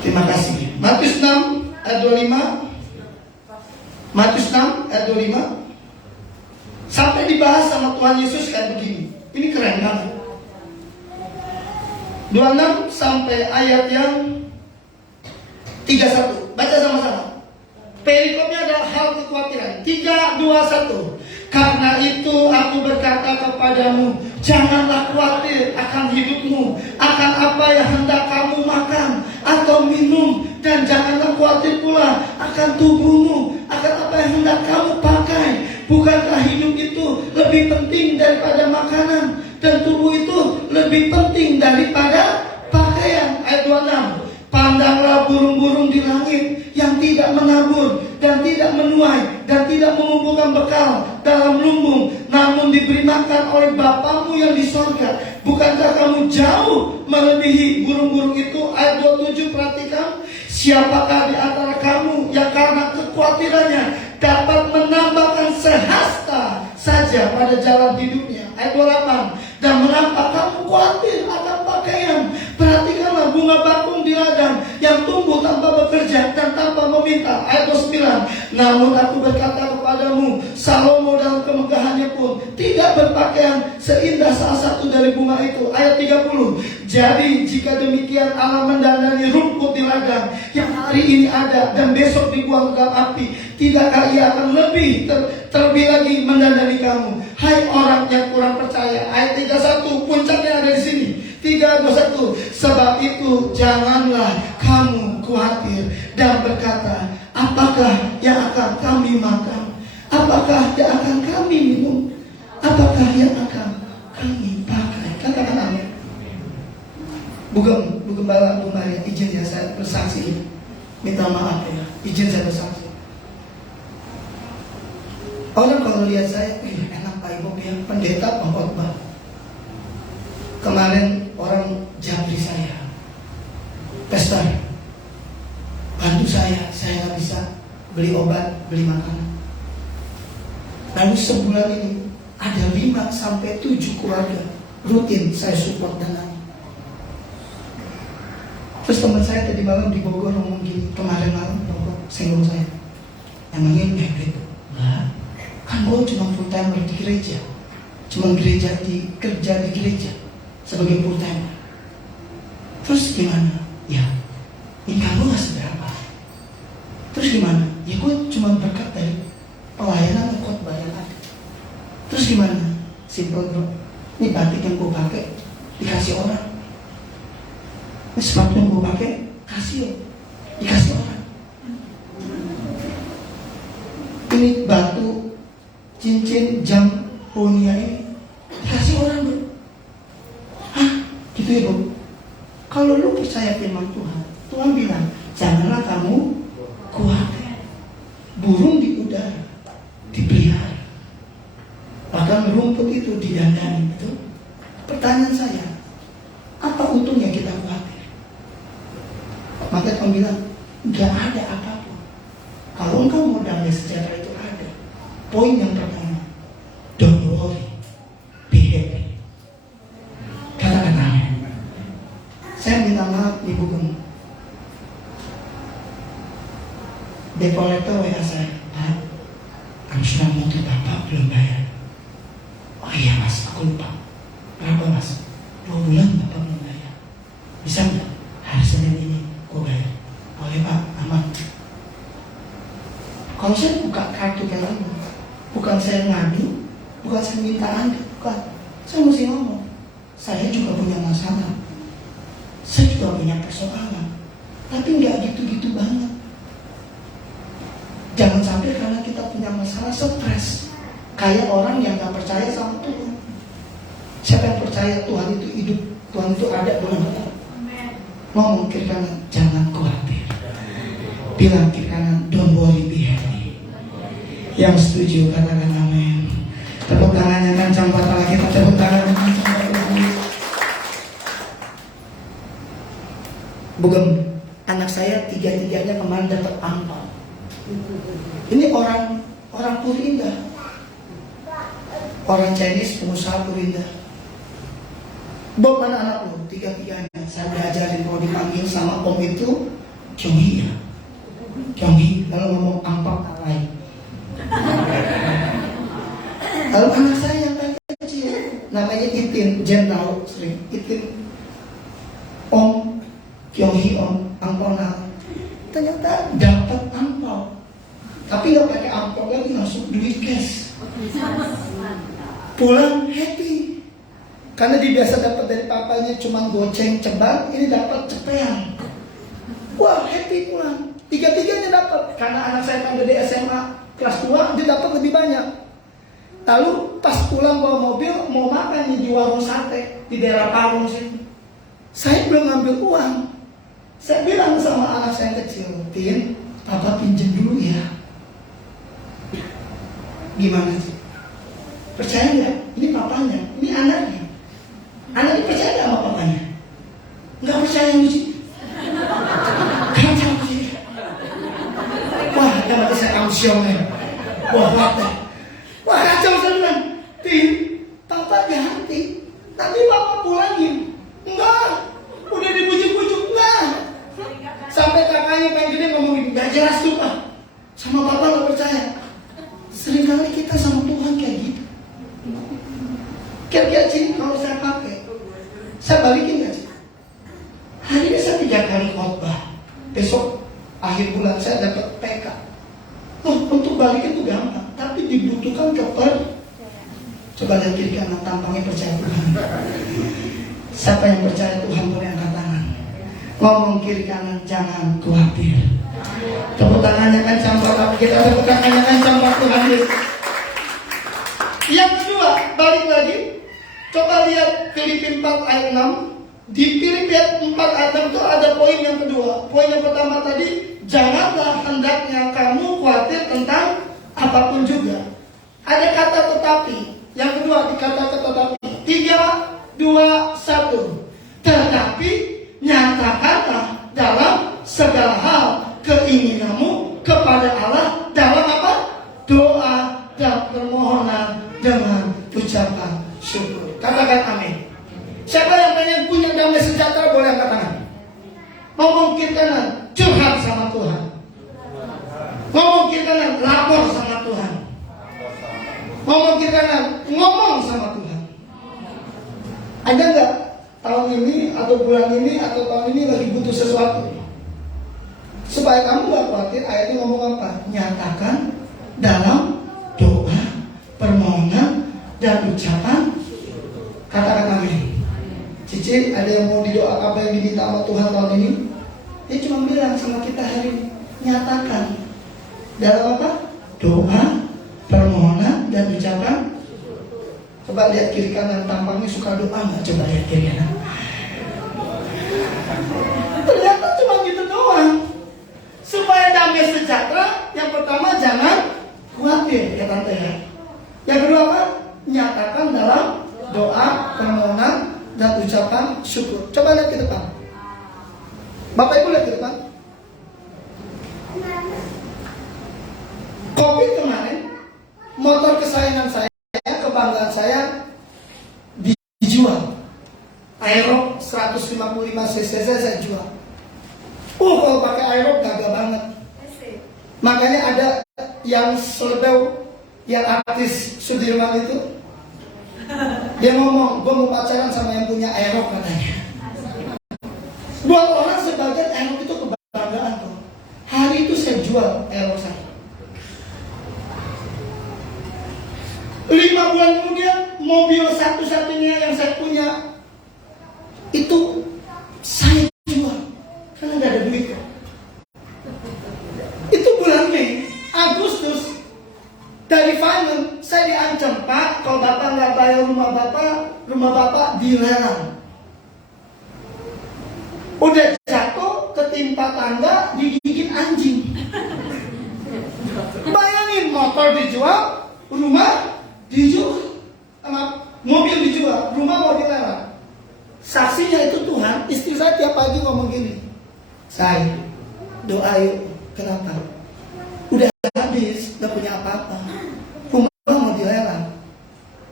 Terima kasih. Matius 6 ayat 25. Matius 6 ayat 25. Sampai dibahas sama Tuhan Yesus kayak begini. Ini keren banget. 26 sampai ayat yang 31. Baca sama-sama. Perikopnya adalah hal kekhawatiran. 3, 2, 1. Karena itu aku berkata kepadamu, janganlah khawatir akan hidupmu, akan apa yang hendak kamu makan atau minum, dan janganlah khawatir pula akan tubuhmu, akan apa yang hendak kamu pakai. Bukankah hidup itu lebih penting daripada makanan, dan tubuh itu lebih penting daripada pakaian? Ayat 26. Pandanglah burung-burung di langit yang tidak menabur dan tidak menuai dan tidak mengumpulkan bekal dalam lumbung, namun diberi makan oleh Bapamu yang di sorga. Bukankah kamu jauh melebihi burung-burung itu? Ayat 27, perhatikan. Siapakah di antara kamu yang karena kekhawatirannya dapat menambahkan sehasta saja pada jalan hidupnya? Ayat 28. Dan mengapa kamu khawatir akan pakaian? Perhatikanlah bunga bakung di ladang yang tumbuh tanpa bekerja dan tanpa meminta. Ayat 29. Namun aku berkata kepadamu, Salomo dalam kemegahannya pun tidak berpakaian seindah salah satu dari bunga itu. Ayat 30. Jadi jika demikian Allah mendandani rumput di ladang yang hari ini ada dan besok dibuang ke dalam api, tidakkah Ia akan lebih terlebih lagi mendandani kamu, hai orang yang kurang percaya? Ayat 31, puncaknya ada di sini. 3:21. Sebab itu janganlah kamu khawatir dan berkata, apakah yang akan kami makan? Apakah yang akan kami minum? Apakah yang akan kami pakai? Katakan amin. Bu Gembala, Bu Maria, izin ya saya bersaksi. Minta maaf ya, izin saya bersaksi. Orang kalau lihat saya, enak Pak Ibu ya, pendeta pengkhotbah. Kemarin orang japri saya, Pastor, bantu saya nggak bisa beli obat, beli makanan. Lalu sebulan ini ada 5-7 keluarga rutin saya support dananya. Terus teman saya tadi malam di Bogor ngomong gini, kemarin malam Bogor, senggol saya. Emangnya lu hybrid? Enggak. Kan gue cuma full timer di gereja. Cuma kerja di gereja sebagai full timer. Terus gimana? Ya, income gue gak seberapa. Terus gimana? Ya gue cuma berkat dari pelayanan khotbah yang ada. Terus gimana? Simple bro. Ini batik yang gue pakai dikasih orang. Ini sepatu yang gue pakai dikasih orang. Ini batu, cincin, jam, punya ini dikasih orang bro. Hah? Gitu ya bro? Kalau lu percaya firman Tuhan, Tuhan bilang janganlah kamu khawatir. Burung di udara dipelihara, bahkan rumput itu didandani. Betul? Pertanyaan saya, apa untungnya kita khawatir? Maka Tuhan bilang nggak ada apapun. Kalau engkau mau damai sejahtera itu ada. Poin yang pertama, don't worry, be happy. Katakan amin. Saya minta maaf Ibu Gem. Dekorator WA saya, Pak, angsuran motor Bapak belum bayar. Oh iya Mas, aku lupa. Berapa Mas? 2 bulan Bapak belum bayar. Bisa nggak? Hari Senin ini aku bayar. Oh iya Pak, aman. Kalau saya buka kartu kayak ini, bukan saya ngadu, bukan saya minta Anda, bukan. Saya mesti ngomong, saya juga punya masalah, saya juga punya persoalan, tapi nggak gitu-gitu banget. Jangan sampai karena kita punya masalah stres, kayak orang yang nggak percaya sama Tuhan. Siapa yang percaya Tuhan itu hidup, Tuhan itu ada, benar-benar. Ngomong kiri kanan, jangan khawatir. Bilang kiri kanan, don't worry, be happy. Yang setuju katakan amin. Tepuk tangannya kencang buat Allah kita, tepuk tangan kencang buat Allah. Bugem, anak saya tiga-tiganya kemarin dapat angpau. Ini orang Purinda, orang Chinese, pengusaha Purinda. Bob, mana anak lu? Tiga-tiganya. Saya belajarin kalau dipanggil sama om itu Kyonghi ya. Kyonghi, kalau ngomong angpau lain. Lalu anak saya yang kecil namanya Itin, Jen tahu sering Itin, Om Kyonghi, Om angpau nah. Ternyata dapat angpau, tapi nggak pakai angpau lagi, langsung duit cash. Pulang happy, karena dia biasa dapat dari papanya cuma goceng ceban, ini dapat cepean. Wah happy pulang. Tiga-tiganya dapat, karena anak saya kan gede SMA kelas 2, dia dapat lebih banyak. Lalu pas pulang bawa mobil, mau makan nih di warung sate di daerah Parung sini. Saya belum ngambil uang. Saya bilang sama anak saya yang kecil, Tin, Papa pinjam dulu ya. Gimana sih? Percaya nggak? Ini papanya, ini anaknya. Anaknya percaya nggak sama papanya? Nggak percaya Lucy. Kacau sih. Wah, ada mati saya amsyongnya. Wah, kacau saya bilang, Tin, Papa ganti. Nanti Papa pulangin. Enggak, udah dibujuk-bujuk, enggak. Sampai kakaknya pengen gede ngomongin, nggak jelas tuh Pak. Sama Bapak nggak percaya. Seringkali kita sama Tuhan kayak gitu. Kira-kira Cing, kalau saya pakai, saya balikin nggak sih? Hari ini saya 3 kali khotbah. Besok akhir bulan saya dapat PK. Untuk balikin itu gampang, tapi dibutuhkan coba lihat kiri kanan, tampangnya percaya Tuhan. Siapa yang percaya Tuhan boleh angkat tangan. Ngomong kiri kanan, jangan khawatir. Tepuk tangannya kencang buat kita, tepuk tangannya kencang buat Tuhan Yesus. Yang kedua, balik lagi. Coba lihat Filipi 4 ayat 6. Di Filipi 4 ayat 6 itu ada poin yang kedua. Poin yang pertama tadi, janganlah hendaknya kamu khawatir tentang apapun juga. Ada kata tetapi. Yang kedua dikatakan tetapi. 3, 2, 1. Tetapi nyatakanlah dalam segala hal keinginanmu kepada Allah dalam apa? Doa dan permohonan dengan ucapan syukur. Katakan amin. Siapa yang pengen punya damai sejahtera boleh angkat tangan. Ngomong kiri kanan, curhat sama Tuhan. atau bulan ini atau tahun ini lagi butuh sesuatu. Supaya kamu gak khawatir, ayatnya ngomong apa? Nyatakan dalam doa, permohonan, dan ucapan. Katakan amin. Cici, ada yang mau didoa apa yang diminta sama Tuhan tahun ini? Dia cuma bilang sama kita hari ini, nyatakan dalam apa? Doa, permohonan, dan ucapan. Coba lihat kiri kanan, tampaknya suka doa nggak? Coba lihat kiri kanan. Ternyata cuma gitu doang. Supaya damai sejahtera, yang pertama jangan khawatir, ya tante ya. Yang kedua apa? Nyatakan dalam doa, permohonan, dan ucapan syukur. Coba lihat ke depan. Bapak Ibu lihat ke depan. Covid kemarin, motor kesayangan saya, kebanggaan saya dijual. Aerox 155 cc saya jual. Kalau pakai Aerox gagah banget. Makanya ada yang selebeu, yang artis Sudirman itu, dia ngomong, gue mau pacaran sama yang punya Aerox katanya. Buat orang sebagian Aerox itu kebanggaan tuh. Hari itu saya jual Aerox saya. 5 bulan kemudian mobil satu-satunya yang saya punya itu saya jual karena nggak ada duit kan. Itu bulan Mei, Agustus dari final saya diancam, Pak, kalau bapak nggak bayar rumah bapak dilelang. Udah jatuh ketimpa tangga digigit anjing. Bayangin, motor dijual, rumah dijual, mobil dijual, rumah mau dilelang. Saksinya itu Tuhan. Istri saya tiap pagi ngomong gini, saya doa yuk. Kenapa? Udah habis, udah punya apa-apa, rumah mau dilelang.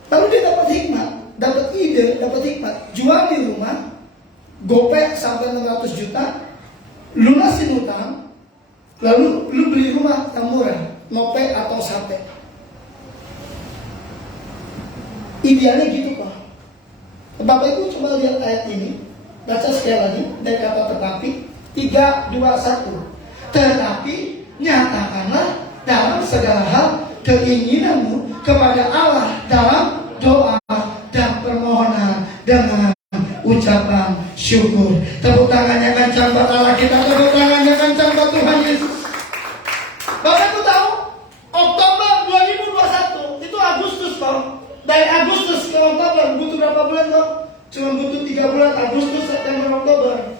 Lalu dia dapat hikmat, dapat ide, dapat hikmat. Jual di rumah, gopek sampai 600 juta, lunasin utang, lalu lu beli rumah yang murah, nope atau sape. Idealnya gitu Pak. Bapak Ibu coba lihat ayat ini, baca sekali lagi dari kata tetapi. 3, 2, 1. Tetapi nyatakanlah dalam segala hal keinginanmu kepada Allah dalam doa dan permohonan dengan ucapan syukur. Tepuk tangannya kencang buat Allah kita, tepuk tangannya kencang buat Tuhan Yesus. Bapak Ibu tahu, Oktober 2021 itu Agustus Pak. Dari Agustus ke Oktober butuh berapa bulan Pak? Cuma butuh 3 bulan, Agustus, September, Oktober.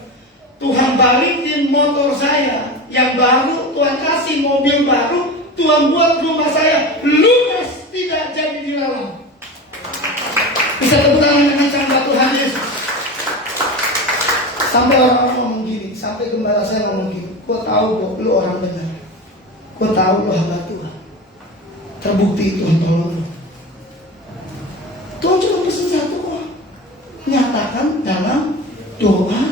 Tuhan balikin motor saya yang baru, Tuhan kasih mobil baru, Tuhan buat rumah saya lunas, tidak jadi dilelang. Bisa tepuk tangan dengan kencang Tuhan Yesus. Sampai orang ngomong gini, sampai gembala saya ngomong gini, kau tahu kok lu orang benar, kau tahu lu hamba Tuhan. Terbukti Tuhan tolong lu. Tuhan cuma pesan satu kok, nyatakan dalam doa,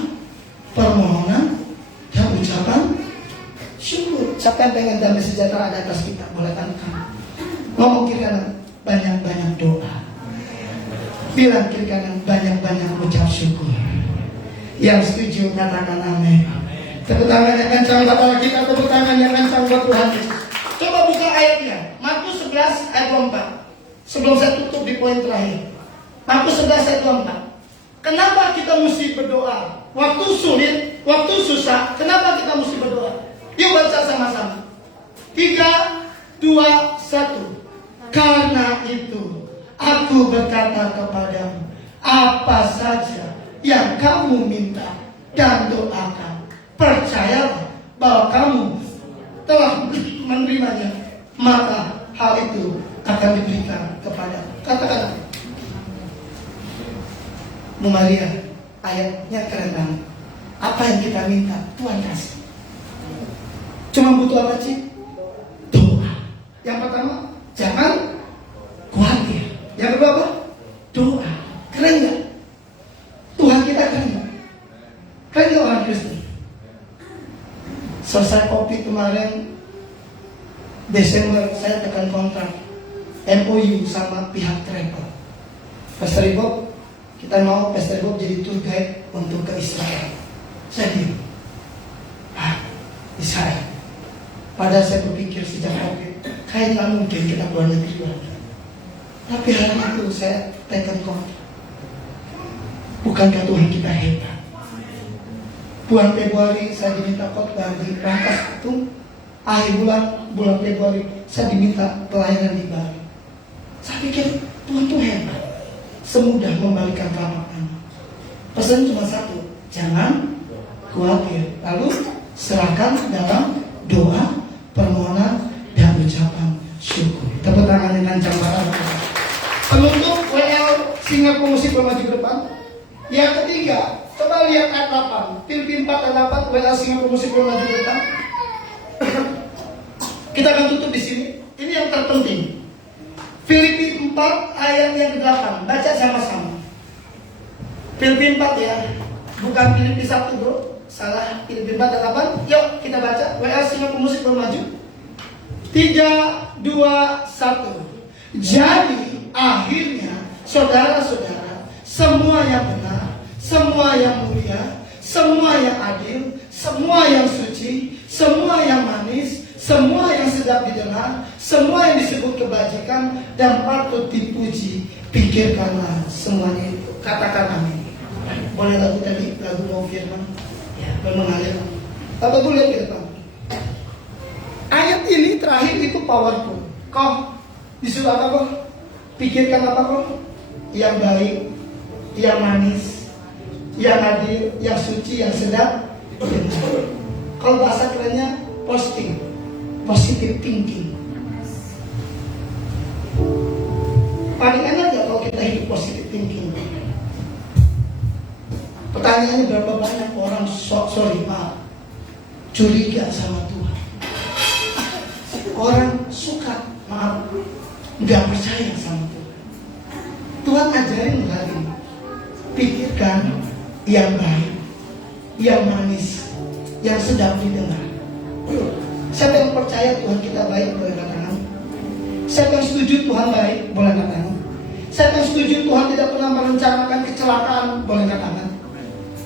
permohonan, dan ucapan syukur. Siapa yang pengen damai sejahtera ada atas kita, boleh tangkap. Ngomong kiri kanan, banyak-banyak doa. Bilang kiri kanan, banyak-banyak ucap syukur. Yang setuju katakan amin. Tepuk tangannya kencang buat Allah kita, tepuk tangannya kencang buat Tuhan Yesus. Coba buka ayatnya, Markus 11 ayat 24. Sebelum saya tutup di poin terakhir, Markus 11 ayat 24. Kenapa kita mesti berdoa? Waktu sulit, waktu susah, kenapa kita mesti berdoa? Yuk baca sama-sama. 3, 2, 1. Karena itu aku berkata kepadamu, apa saja yang kamu minta dan doakan, percayalah bahwa kamu telah menerimanya, maka hal itu akan diberikan kepadamu. Katakan, Bu Maria, ayatnya keren banget. Apa yang kita minta, Tuhan kasih. Cuma butuh apa sih? Doa. Yang pertama, jangan khawatir. Yang kedua apa? Doa. Keren gak? Tuhan kita keren gak? Keren gak orang Kristen? Selesai Covid kemarin, Desember saya tekan kontrak MOU sama pihak travel. Pastor Ibob, kita mau Pastor Bob jadi tour guide untuk ke Israel. Saya bilang, Israel. Padahal saya berpikir sejak COVID, kayaknya nggak mungkin kita keluar negeri lagi. Tapi hari itu saya tekan kontak. Bukankah Tuhan kita hebat? Bulan Februari saya diminta khotbah di Rangkas Bitung. Akhir bulan Februari saya diminta pelayanan di Bali. Saya pikir Tuhan tuh hebat, semudah membalikan telapak tangan. Pesan cuma satu, jangan khawatir. Lalu serahkan dalam doa, permohonan, dan ucapan syukur. Tepuk tangan dengan jamaah. Penutup WL Singapura Musik Maju ke depan. Yang ketiga, coba lihat ayat 8. Filipi 4 ayat 8, WL Singapura Musik Maju ke depan. Kita akan tutup di sini. Ini yang terpenting. Filipi 4 ayat yang ke-8. Baca sama-sama. Filipi 4 ya. Bukan Filipi 1 bro. Salah. Filipi 4 ayat 8. Yuk kita baca. WL Singapura Musik Maju. 3, 2, 1. Jadi akhirnya saudara-saudara, semua yang benar, semua yang mulia, semua yang adil, semua yang suci, semua yang manis, semua yang sedap didengar, semua yang disebut kebajikan dan patut dipuji, pikirkanlah semuanya itu. Katakan amin. Boleh lagu tadi, lagu mau firman? Ya, mengalir. Bapak Ibu lihat ke depan. Ayat ini terakhir itu powerful. Kok disuruh apa kok? Pikirkan apa kok? Yang baik, yang manis, yang adil, yang suci, yang sedap. Kalau bahasa kerennya positive thinking. Paling enak gak kalau kita hidup positive thinking? Pertanyaannya berapa banyak orang curiga sama Tuhan. Orang suka nggak percaya sama Tuhan. Tuhan ajarin hari ini, pikirkan yang baik, yang manis, yang sedap didengar. Siapa yang percaya Tuhan kita baik, boleh angkat tangan. Siapa yang setuju Tuhan baik, boleh angkat tangan. Siapa yang setuju Tuhan tidak pernah merencanakan kecelakaan, boleh angkat tangan.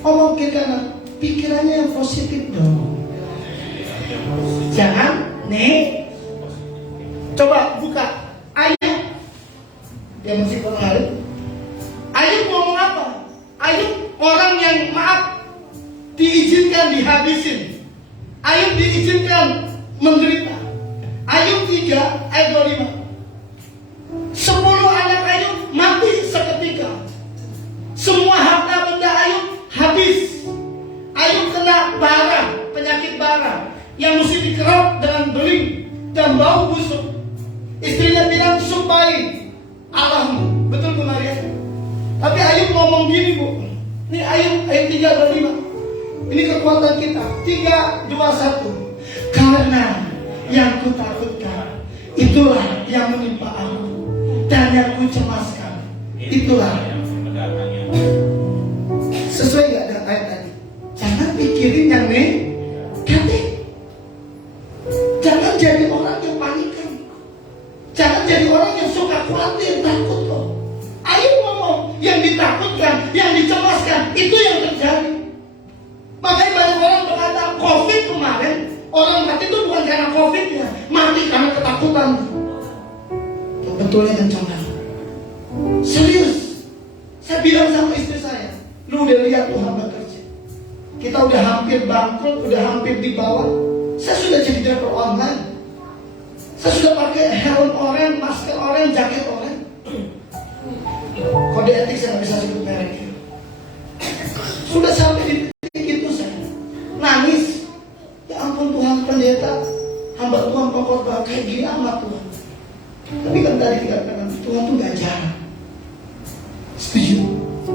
Mungkin karena pikirannya yang positif dong. Jangan coba buka Ayub. Dia masih pengaruh. Ayub ngomong apa? Ayub orang yang maaf diizinkan dihabisin. Ayub diizinkan menderita. Ayub 3 ayat 25. 10 anak Ayub mati seketika. Semua harta benda Ayub habis. Ayub kena bara, penyakit bara yang mesti dikerok dengan beling dan bau busuk. Istrinya bilang supaya Allahmu. Betul Bu Maria? Tapi Ayub ngomong gini Bu. Ini Ayub ayat 3 25. Ini kekuatan kita. 3, 2, 1. Karena yang kutakutkan itulah yang menimpa aku, dan yang kucemaskan itulah. Sesuai gak dengan ayat tadi? Jangan pikirin yang negatif. Jangan jadi orang yang panikan. Jangan jadi orang yang suka khawatir, takut kok. Ayo ngomong, yang ditakutkan, yang dicemaskan, itu yang terjadi. Makanya banyak orang berkata, COVID kemarin, orang mati itu bukan karena COVID-nya, mati karena ketakutan. Betulnya kencang. Serius. Saya bilang sama istri saya, lu udah lihat Tuhan bekerja. Kita udah hampir bangkrut, udah hampir di bawah. Saya sudah jadi driver online. Saya sudah pakai helm oranye, masker oranye, jaket oranye. Kode etik saya nggak bisa sebut mereknya. Sudah sampai di titik itu saya nangis. Ya ampun Tuhan, pendeta, hamba Tuhan pengkhotbah kayak gini amat Tuhan. Tapi kan tadi dikatakan Tuhan tuh gak jarang. Setuju?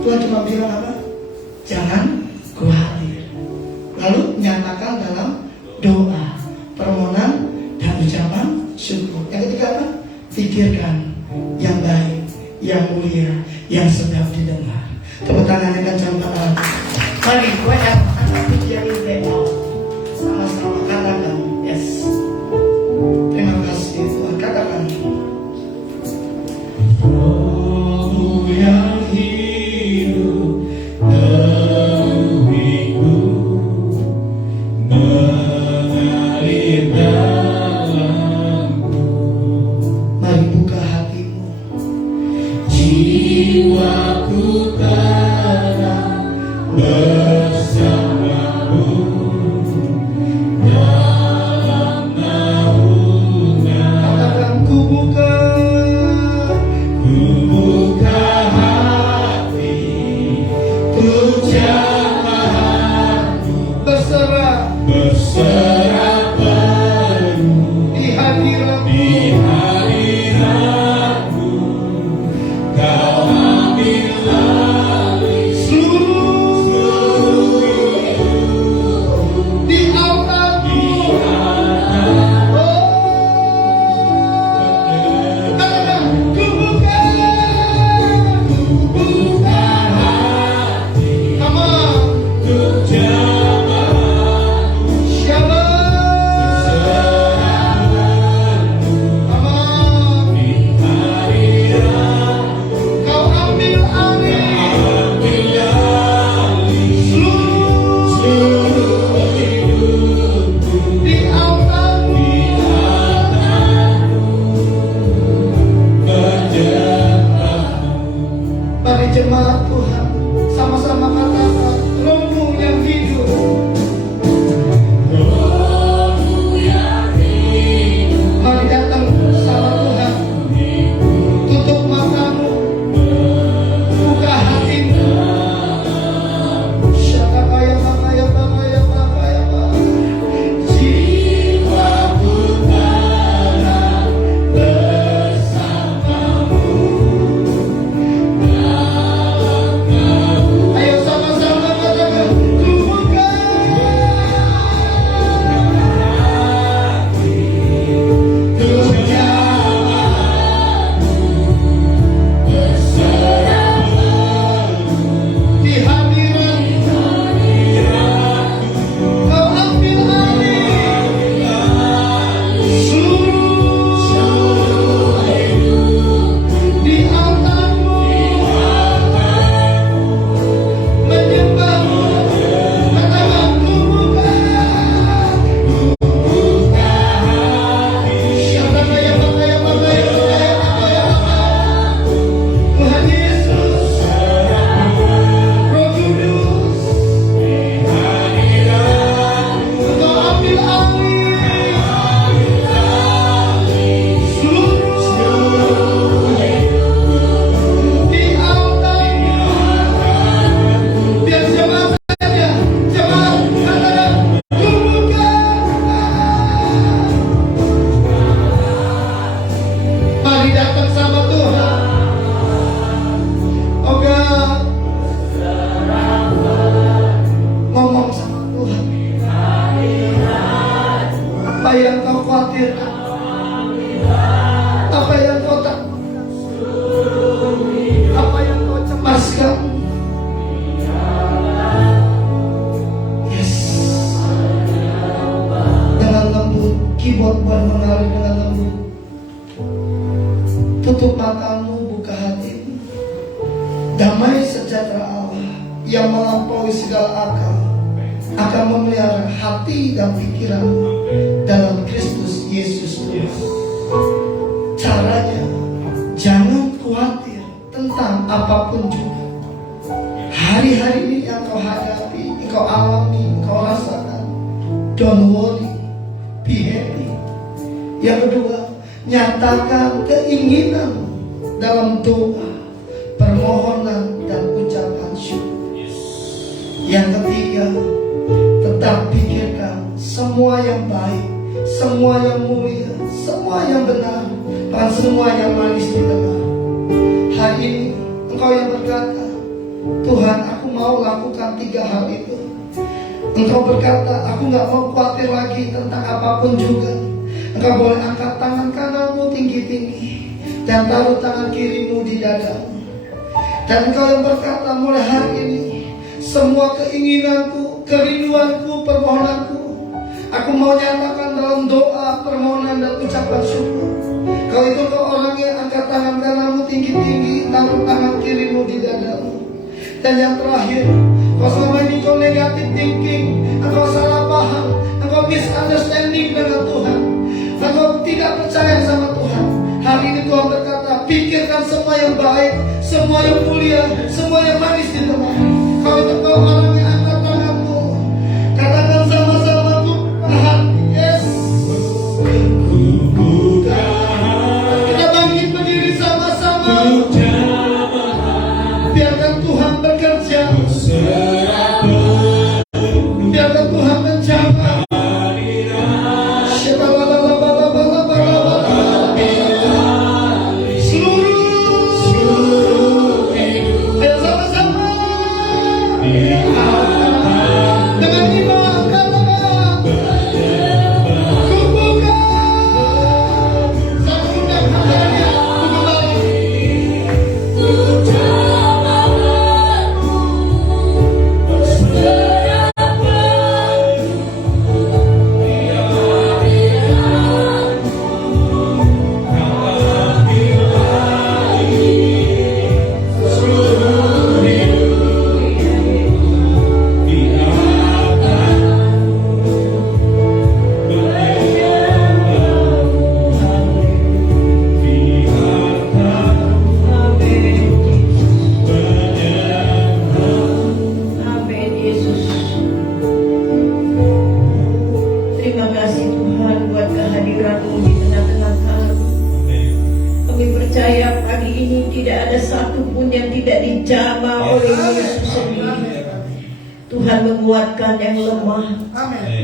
Tuhan cuma bilang apa? Jangan khawatir. Lalu nyatakan dalam doa, permohonan, dan ucapan syukur. Yang ketiga apa? Pikirkan yang baik, yang mulia, yang sedap didengar. Tepuk tangan dengan kencang. Mari gue akan jadi demo. Sama-sama katakan yes. Terima kasih Tuhan. Katakan yang hidup jiwaku tenang bersamamu dalam naungan. Katakan ku buka hati, ku jamah berserah penuh di hadiratmu. di hadiratmu. Kau ambil alih Seluruh di altarmu. Oh, katakan ku buka hati, Come on. ku jamah Shabbat. Come on. di hadiratmu. Kau ambil alih Ambil alih seluruh hidupku di altarmu. di atasmu. Mari jemaat Tuhan sama-sama katakan rohmu yang hidup. Mari datang sama Tuhan. Tutup matamu, buka hatimu. Syakakaya bakaya bakaya bakaya bakaya. Jiwaku tenang bersamamu dalam naungan. Ayo sama-sama katakan ku buka Ku jamah berserah di hadiratmu. Kau ambil alih seluruh di altarmu. Menyembahmu. Katakan ku buka Syakakaya bakaya bakaya bakaya bakaya bakaya. Tuhan Yesus, Roh Kudus, Engkau ambil alih seluruh di altarmu. Biar jemaat saja, jemaat katakan ku buka. Mari datang sama Tuhan. Oh God, ngomong sama Tuhan. Apa yang kau khawatirkan? Apa yang kau takutkan? Apa yang kau cemaskan? Yes. Dengan lembut, keyboard buat mengalir dengan lembut. Tutup matamu, buka hatimu. Damai sejahtera Allah yang melampaui segala akal akan memelihara hati dan pikiran dalam Kristus Yesus Tuhan. Caranya, jangan khawatir tentang apapun juga. Hari-hari ini yang kau hadapi, kau alami, kau rasakan. Don't worry, be happy. Yang kedua, nyatakan keinginan dalam doa, permohonan dan ucapan syukur. Yang ketiga, tetap pikirkan semua yang baik, semua yang mulia, semua yang benar, dan semua yang manis di tengah. Hari ini engkau yang berkata, Tuhan, aku mau lakukan 3 hal itu. Engkau berkata, aku gak mau khawatir lagi tentang apapun juga. Engkau boleh angkat tangan kananmu tinggi-tinggi dan taruh tangan kirimu di dadamu. Dan engkau yang berkata, mulai hari ini semua keinginanku, kerinduanku, permohonanku, aku mau nyatakan dalam doa, permohonan dan ucapan syukur. Kalau itu kau orang yang angkat tangan kananmu tinggi-tinggi, taruh tangan kirimu di dadamu. Dan yang terakhir, kau selama ini kau negatif thinking, engkau salah paham, engkau misunderstanding dengan Tuhan, engkau tidak percaya sama Tuhan. Hari ini Tuhan berkata, pikirkan semua yang baik, semua yang mulia, semua yang manis di tengah. Kalau engkau orangnya, angkat tanganmu, katakan sama-sama Tuhan. Yes. Kita bangkit berdiri sama-sama. Biarkan Tuhan bekerja. Biarkan Tuhan menjamah. Ayo sama-sama. Dengan iman angkat tangan. Kumpulkan. Saya undang hadiahnya untuk kembali. Amin, Yesus. Terima kasih Tuhan buat kehadiran-Mu di tengah-tengah kami. Kami percaya pagi ini tidak ada satupun yang tidak dijamah oleh Yesus sendiri. Tuhan menguatkan yang lemah,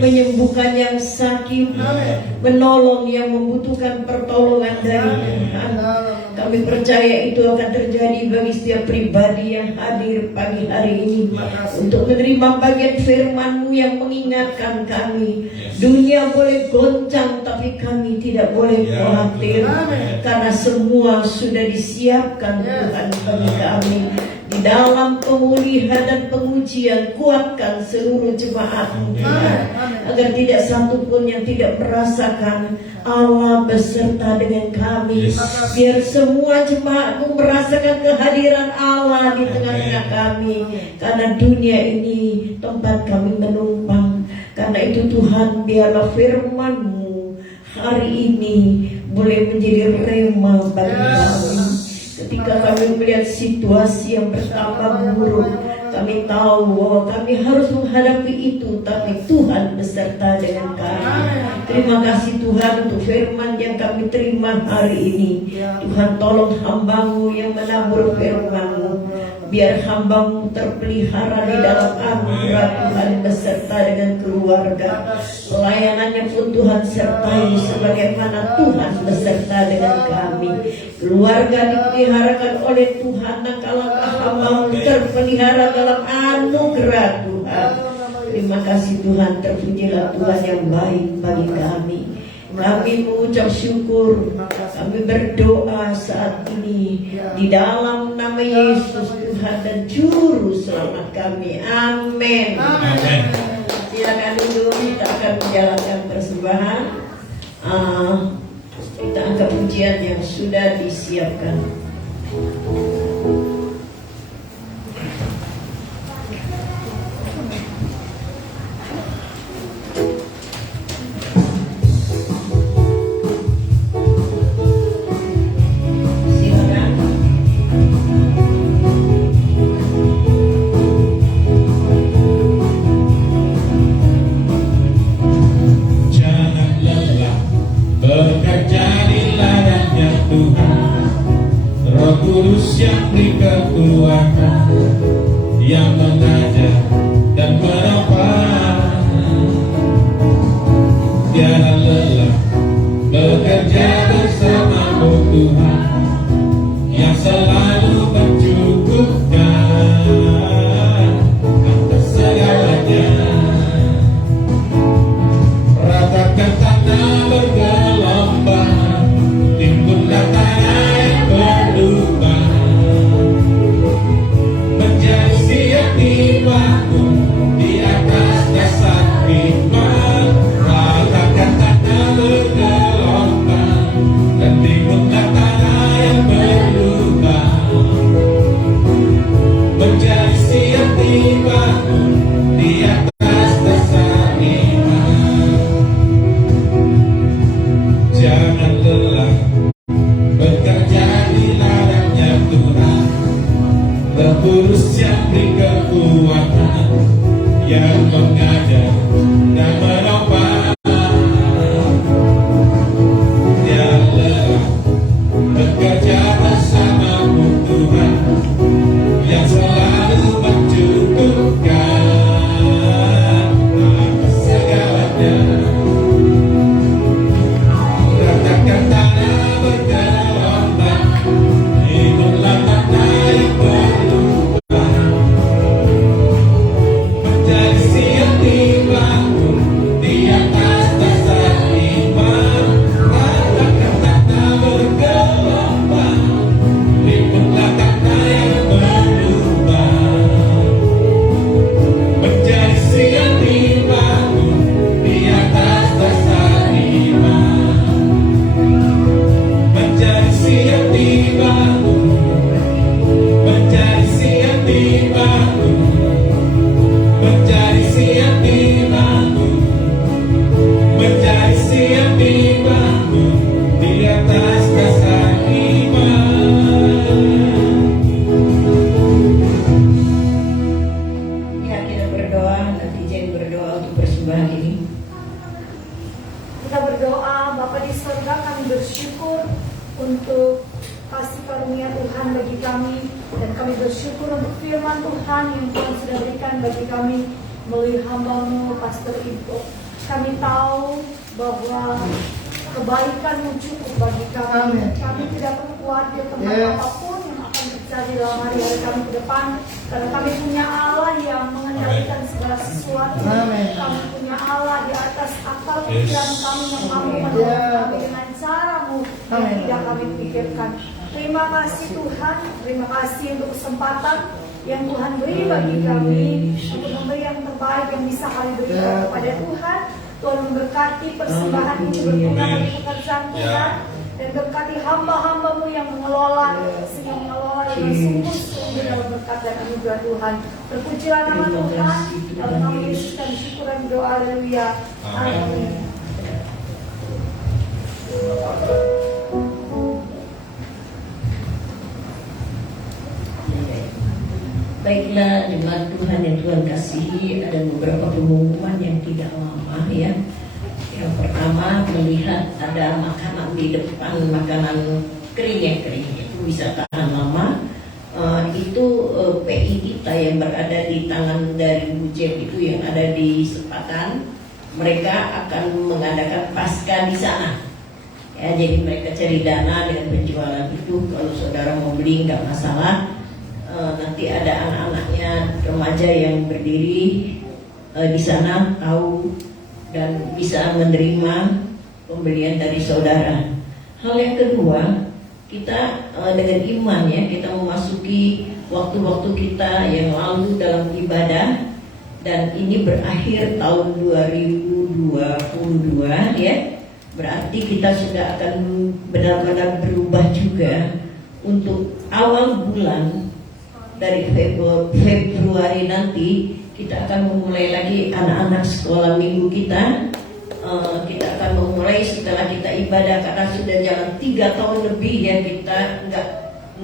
menyembuhkan yang sakit, menolong yang membutuhkan pertolongan dari Tuhan. Kami percaya itu akan terjadi bagi setiap pribadi yang hadir pagi hari ini untuk menerima bagian firman-Mu yang mengingatkan kami. Dunia boleh goncang tapi kami tidak boleh khawatir karena semua sudah disiapkan Tuhan bagi kami. Di dalam pemulihan dan pengujian, kuatkan seluruh jemaat-Mu Tuhan, agar tidak satupun yang tidak merasakan Allah beserta dengan kami. Biar semua jemaat-Mu merasakan kehadiran Allah di tengah-tengah kami, karena dunia ini tempat kami menumpang. Karena itu Tuhan, biarlah firman-Mu hari ini boleh menjadi rema bagi kami. Ketika kami melihat situasi yang bertambah buruk, kami tahu bahwa kami harus menghadapi itu, tapi Tuhan beserta dengan kami. Terima kasih Tuhan untuk firman yang kami terima hari ini. Tuhan, tolong hamba-Mu yang menabur firman-Mu, biar hamba-Mu terpelihara di dalam anugerah Tuhan beserta dengan keluarga. Pelayanannya pun Tuhan sertai sebagaimana Tuhan beserta dengan kami. Keluarga dipeliharakan oleh Tuhan, langkah-langkah hamba-Mu terpelihara dalam anugerah Tuhan. Terima kasih Tuhan, terpujilah Tuhan yang baik bagi kami. Kami mengucap syukur, kami berdoa saat ini di dalam nama Yesus Tuhan dan Juru Selamat kami. Amin. Silakan duduk, kita akan menjalankan persembahan. Kita angkat pujian yang sudah disiapkan. Kudus yang untuk kasih karunia Tuhan bagi kami, dan kami bersyukur untuk firman Tuhan yang Tuhan sudah berikan bagi kami melalui hamba-Mu Pastor Ibu. Kami tahu bahwa kebaikan-Mu cukup bagi kami. Amin. Kami tidak perlu khawatir tentang Yes. apapun yang akan terjadi dalam hari-hari kami ke depan, karena kami punya Allah yang mengendalikan segala sesuatu. Amin. Kami punya Allah di atas akal pikiran kami yang mampu Yes. menolong kami dengan cara-Mu yang Amin. tidak kami pikirkan. Terima kasih Tuhan, terima kasih untuk kesempatan yang Tuhan beri bagi kami untuk memberi yang terbaik yang bisa kami berikan kepada Tuhan. Tuhan memberkati persembahan ini berguna bagi pekerjaan Tuhan, dan berkati hamba-hamba-Mu yang mengelola, sehingga mengelola dengan sungguh-sungguh dalam berkat dan anugerah Tuhan. Terpujilah nama Tuhan, dalam nama Yesus kami syukur dan doa, haleluya. Amin. Baiklah, jemaat Tuhan yang Tuhan kasihi, ada beberapa pengumuman yang tidak lama ya. Yang pertama, melihat ada makanan di depan, makanan kering itu bisa tahan lama. Itu PI kita yang berada di tangan dari Bujet itu yang ada di Sepatan, mereka akan mengadakan pasca di sana. Ya, jadi mereka cari dana dengan penjualan itu. Kalau saudara mau beli nggak masalah. Nanti ada anak-anaknya remaja yang berdiri di sana tahu dan bisa menerima pembelian dari saudara. Hal yang kedua, kita dengan iman ya, kita memasuki waktu-waktu kita yang lalu dalam ibadah, dan ini berakhir tahun 2022 ya. Berarti kita sudah akan benar-benar berubah juga untuk awal bulan. Dari Februari nanti kita akan memulai lagi anak-anak sekolah minggu kita. Kita akan memulai setelah kita ibadah, karena sudah jalan 3 tahun lebih ya kita nggak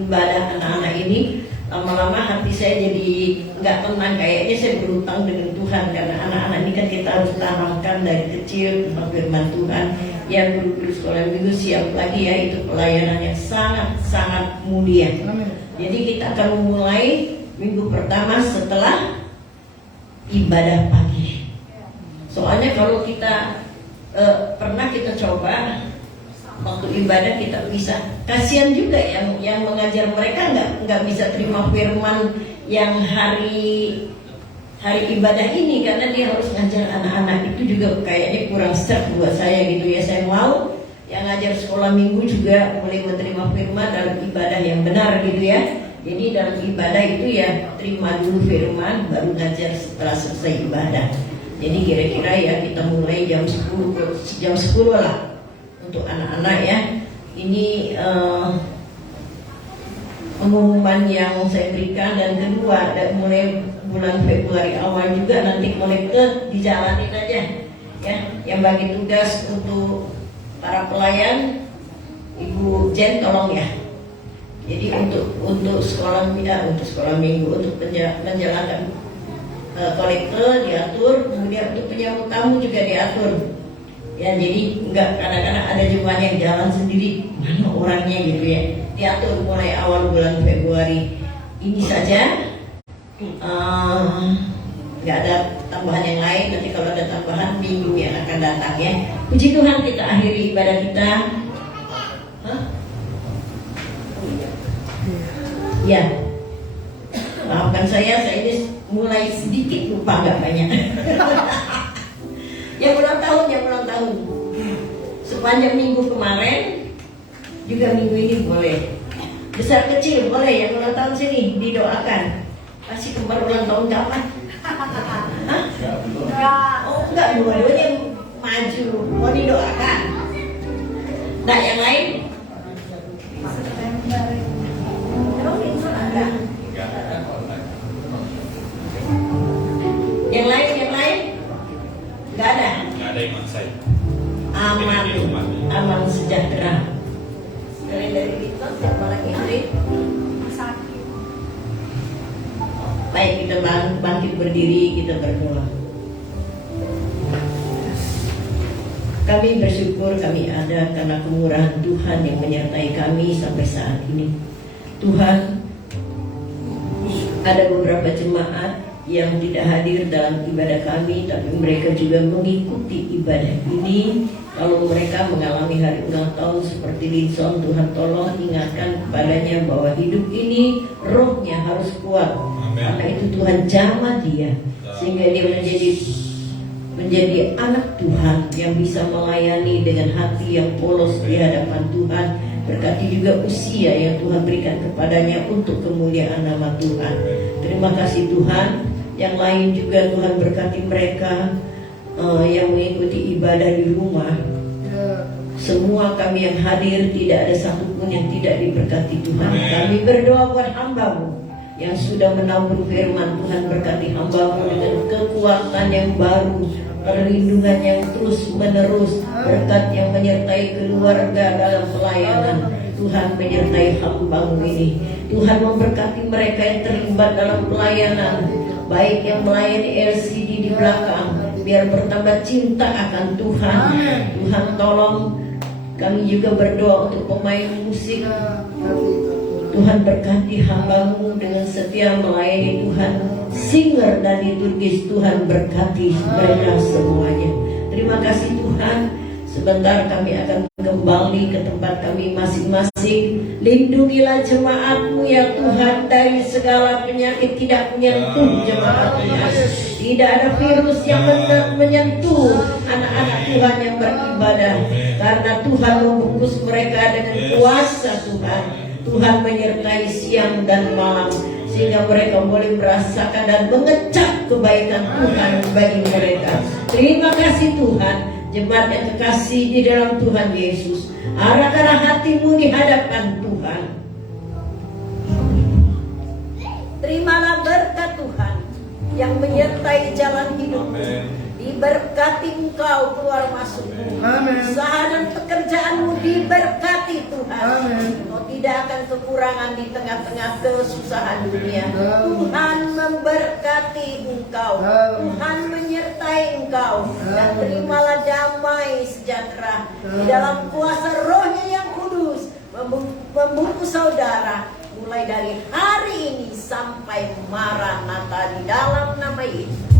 ibadah anak-anak ini. Lama-lama hati saya jadi nggak tenang, kayaknya saya berutang dengan Tuhan, karena anak-anak ini kan kita harus tanamkan dari kecil tentang firman Tuhan. Yang guru-guru sekolah minggu siap lagi ya, itu pelayanan yang sangat-sangat mulia. Jadi kita akan memulai minggu pertama setelah ibadah pagi. Soalnya kalau kita pernah kita coba waktu ibadah kita bisa, kasihan juga yang mengajar mereka nggak bisa terima firman yang hari ibadah ini, karena dia harus ngajar anak-anak. Itu juga kayaknya kurang serp buat saya gitu ya. Saya mau yang ngajar sekolah minggu juga boleh menerima firman dalam ibadah yang benar gitu ya. Jadi dalam ibadah itu ya terima dulu firman, baru ngajar setelah selesai ibadah. Jadi kira-kira ya kita mulai jam 10 lah untuk anak-anak ya. Ini pengumuman yang saya berikan. Dan kedua, mulai bulan Februari awal juga nanti kolekte dijalanin aja ya. Yang bagi tugas untuk para pelayan, Ibu Jen tolong ya. Jadi untuk sekolah minggu, untuk menjalankan kolekte diatur, kemudian untuk penjamu tamu juga diatur. Ya, jadi enggak kadang-kadang ada jemaat yang jalan sendiri, mana orangnya gitu ya. Diatur mulai awal bulan Februari ini saja. Nggak ada tambahan yang lain. Nanti kalau ada tambahan minggu yang akan datang ya. Puji Tuhan, kita akhiri ibadah kita. Ya, maafkan saya ini mulai sedikit lupa, nggak banyak. Yang ulang tahun. Sepanjang minggu kemarin, juga minggu ini boleh. Besar kecil boleh, yang ulang tahun sini didoakan. Kasih kembar ulang tahun kapan? Hah? Oh enggak, dua-duanya maju. Mau didoakan. Nah, yang lain? Yang lain? Enggak ada. Nggak ada yang maksain. Aman sejahtera. Dari kita siapa lagi hari? Sakit. Baik, kita bangkit berdiri, kita berdoa. Kami bersyukur kami ada karena kemurahan Tuhan yang menyertai kami sampai saat ini. Tuhan, ada beberapa jemaat yang tidak hadir dalam ibadah kami, tapi mereka juga mengikuti ibadah ini. Kalau mereka mengalami hari ulang tahun seperti Linson, Tuhan tolong ingatkan kepadanya bahwa hidup ini rohnya harus kuat. Karena itu Tuhan jamah dia sehingga dia menjadi anak Tuhan yang bisa melayani dengan hati yang polos di hadapan Tuhan. Berkati juga usia yang Tuhan berikan kepadanya untuk kemuliaan nama Tuhan. Terima kasih Tuhan. Yang lain juga Tuhan berkati mereka yang mengikuti ibadah di rumah. Semua kami yang hadir, tidak ada satupun yang tidak diberkati Tuhan. Kami berdoa buat hamba-Mu yang sudah menabur firman. Tuhan berkati hamba-Mu dengan kekuatan yang baru, perlindungan yang terus menerus, berkat yang menyertai keluarga dalam pelayanan. Tuhan menyertai hamba-Mu ini. Tuhan memberkati mereka yang terlibat dalam pelayanan, baik yang melayani LCD di belakang, biar bertambah cinta akan Tuhan. Tuhan tolong. Kami juga berdoa untuk pemain musik. Tuhan berkati hamba-Mu dengan setia melayani Tuhan. Singer dan liturgis, Tuhan berkati mereka semuanya. Terima kasih Tuhan. Sebentar kami akan kembali ke tempat kami masing-masing. Lindungilah jemaat-Mu ya Tuhan dari segala penyakit tidak menyentuh jemaat-Mu. Tidak ada virus yang menyentuh anak-anak Tuhan yang beribadah. Karena Tuhan membungkus mereka dengan kuasa Tuhan. Tuhan menyertai siang dan malam, sehingga mereka boleh merasakan dan mengecap kebaikan Tuhan bagi mereka. Terima kasih Tuhan. Jemaat yang kekasih di dalam Tuhan Yesus, arahkanlah hatimu di hadapan Tuhan. Terimalah berkat Tuhan yang menyertai jalan hidupmu. Diberkati engkau keluar masukmu. Usaha dan pekerjaanmu diberkati Tuhan. Kau tidak akan kekurangan di tengah-tengah kesusahan dunia. Tuhan memberkati engkau. Tuhan menyertai engkau. Dan terimalah damai sejahtera di dalam kuasa Roh-Nya yang kudus, membungkus saudara mulai dari hari ini sampai Maranatha di dalam nama Yesus.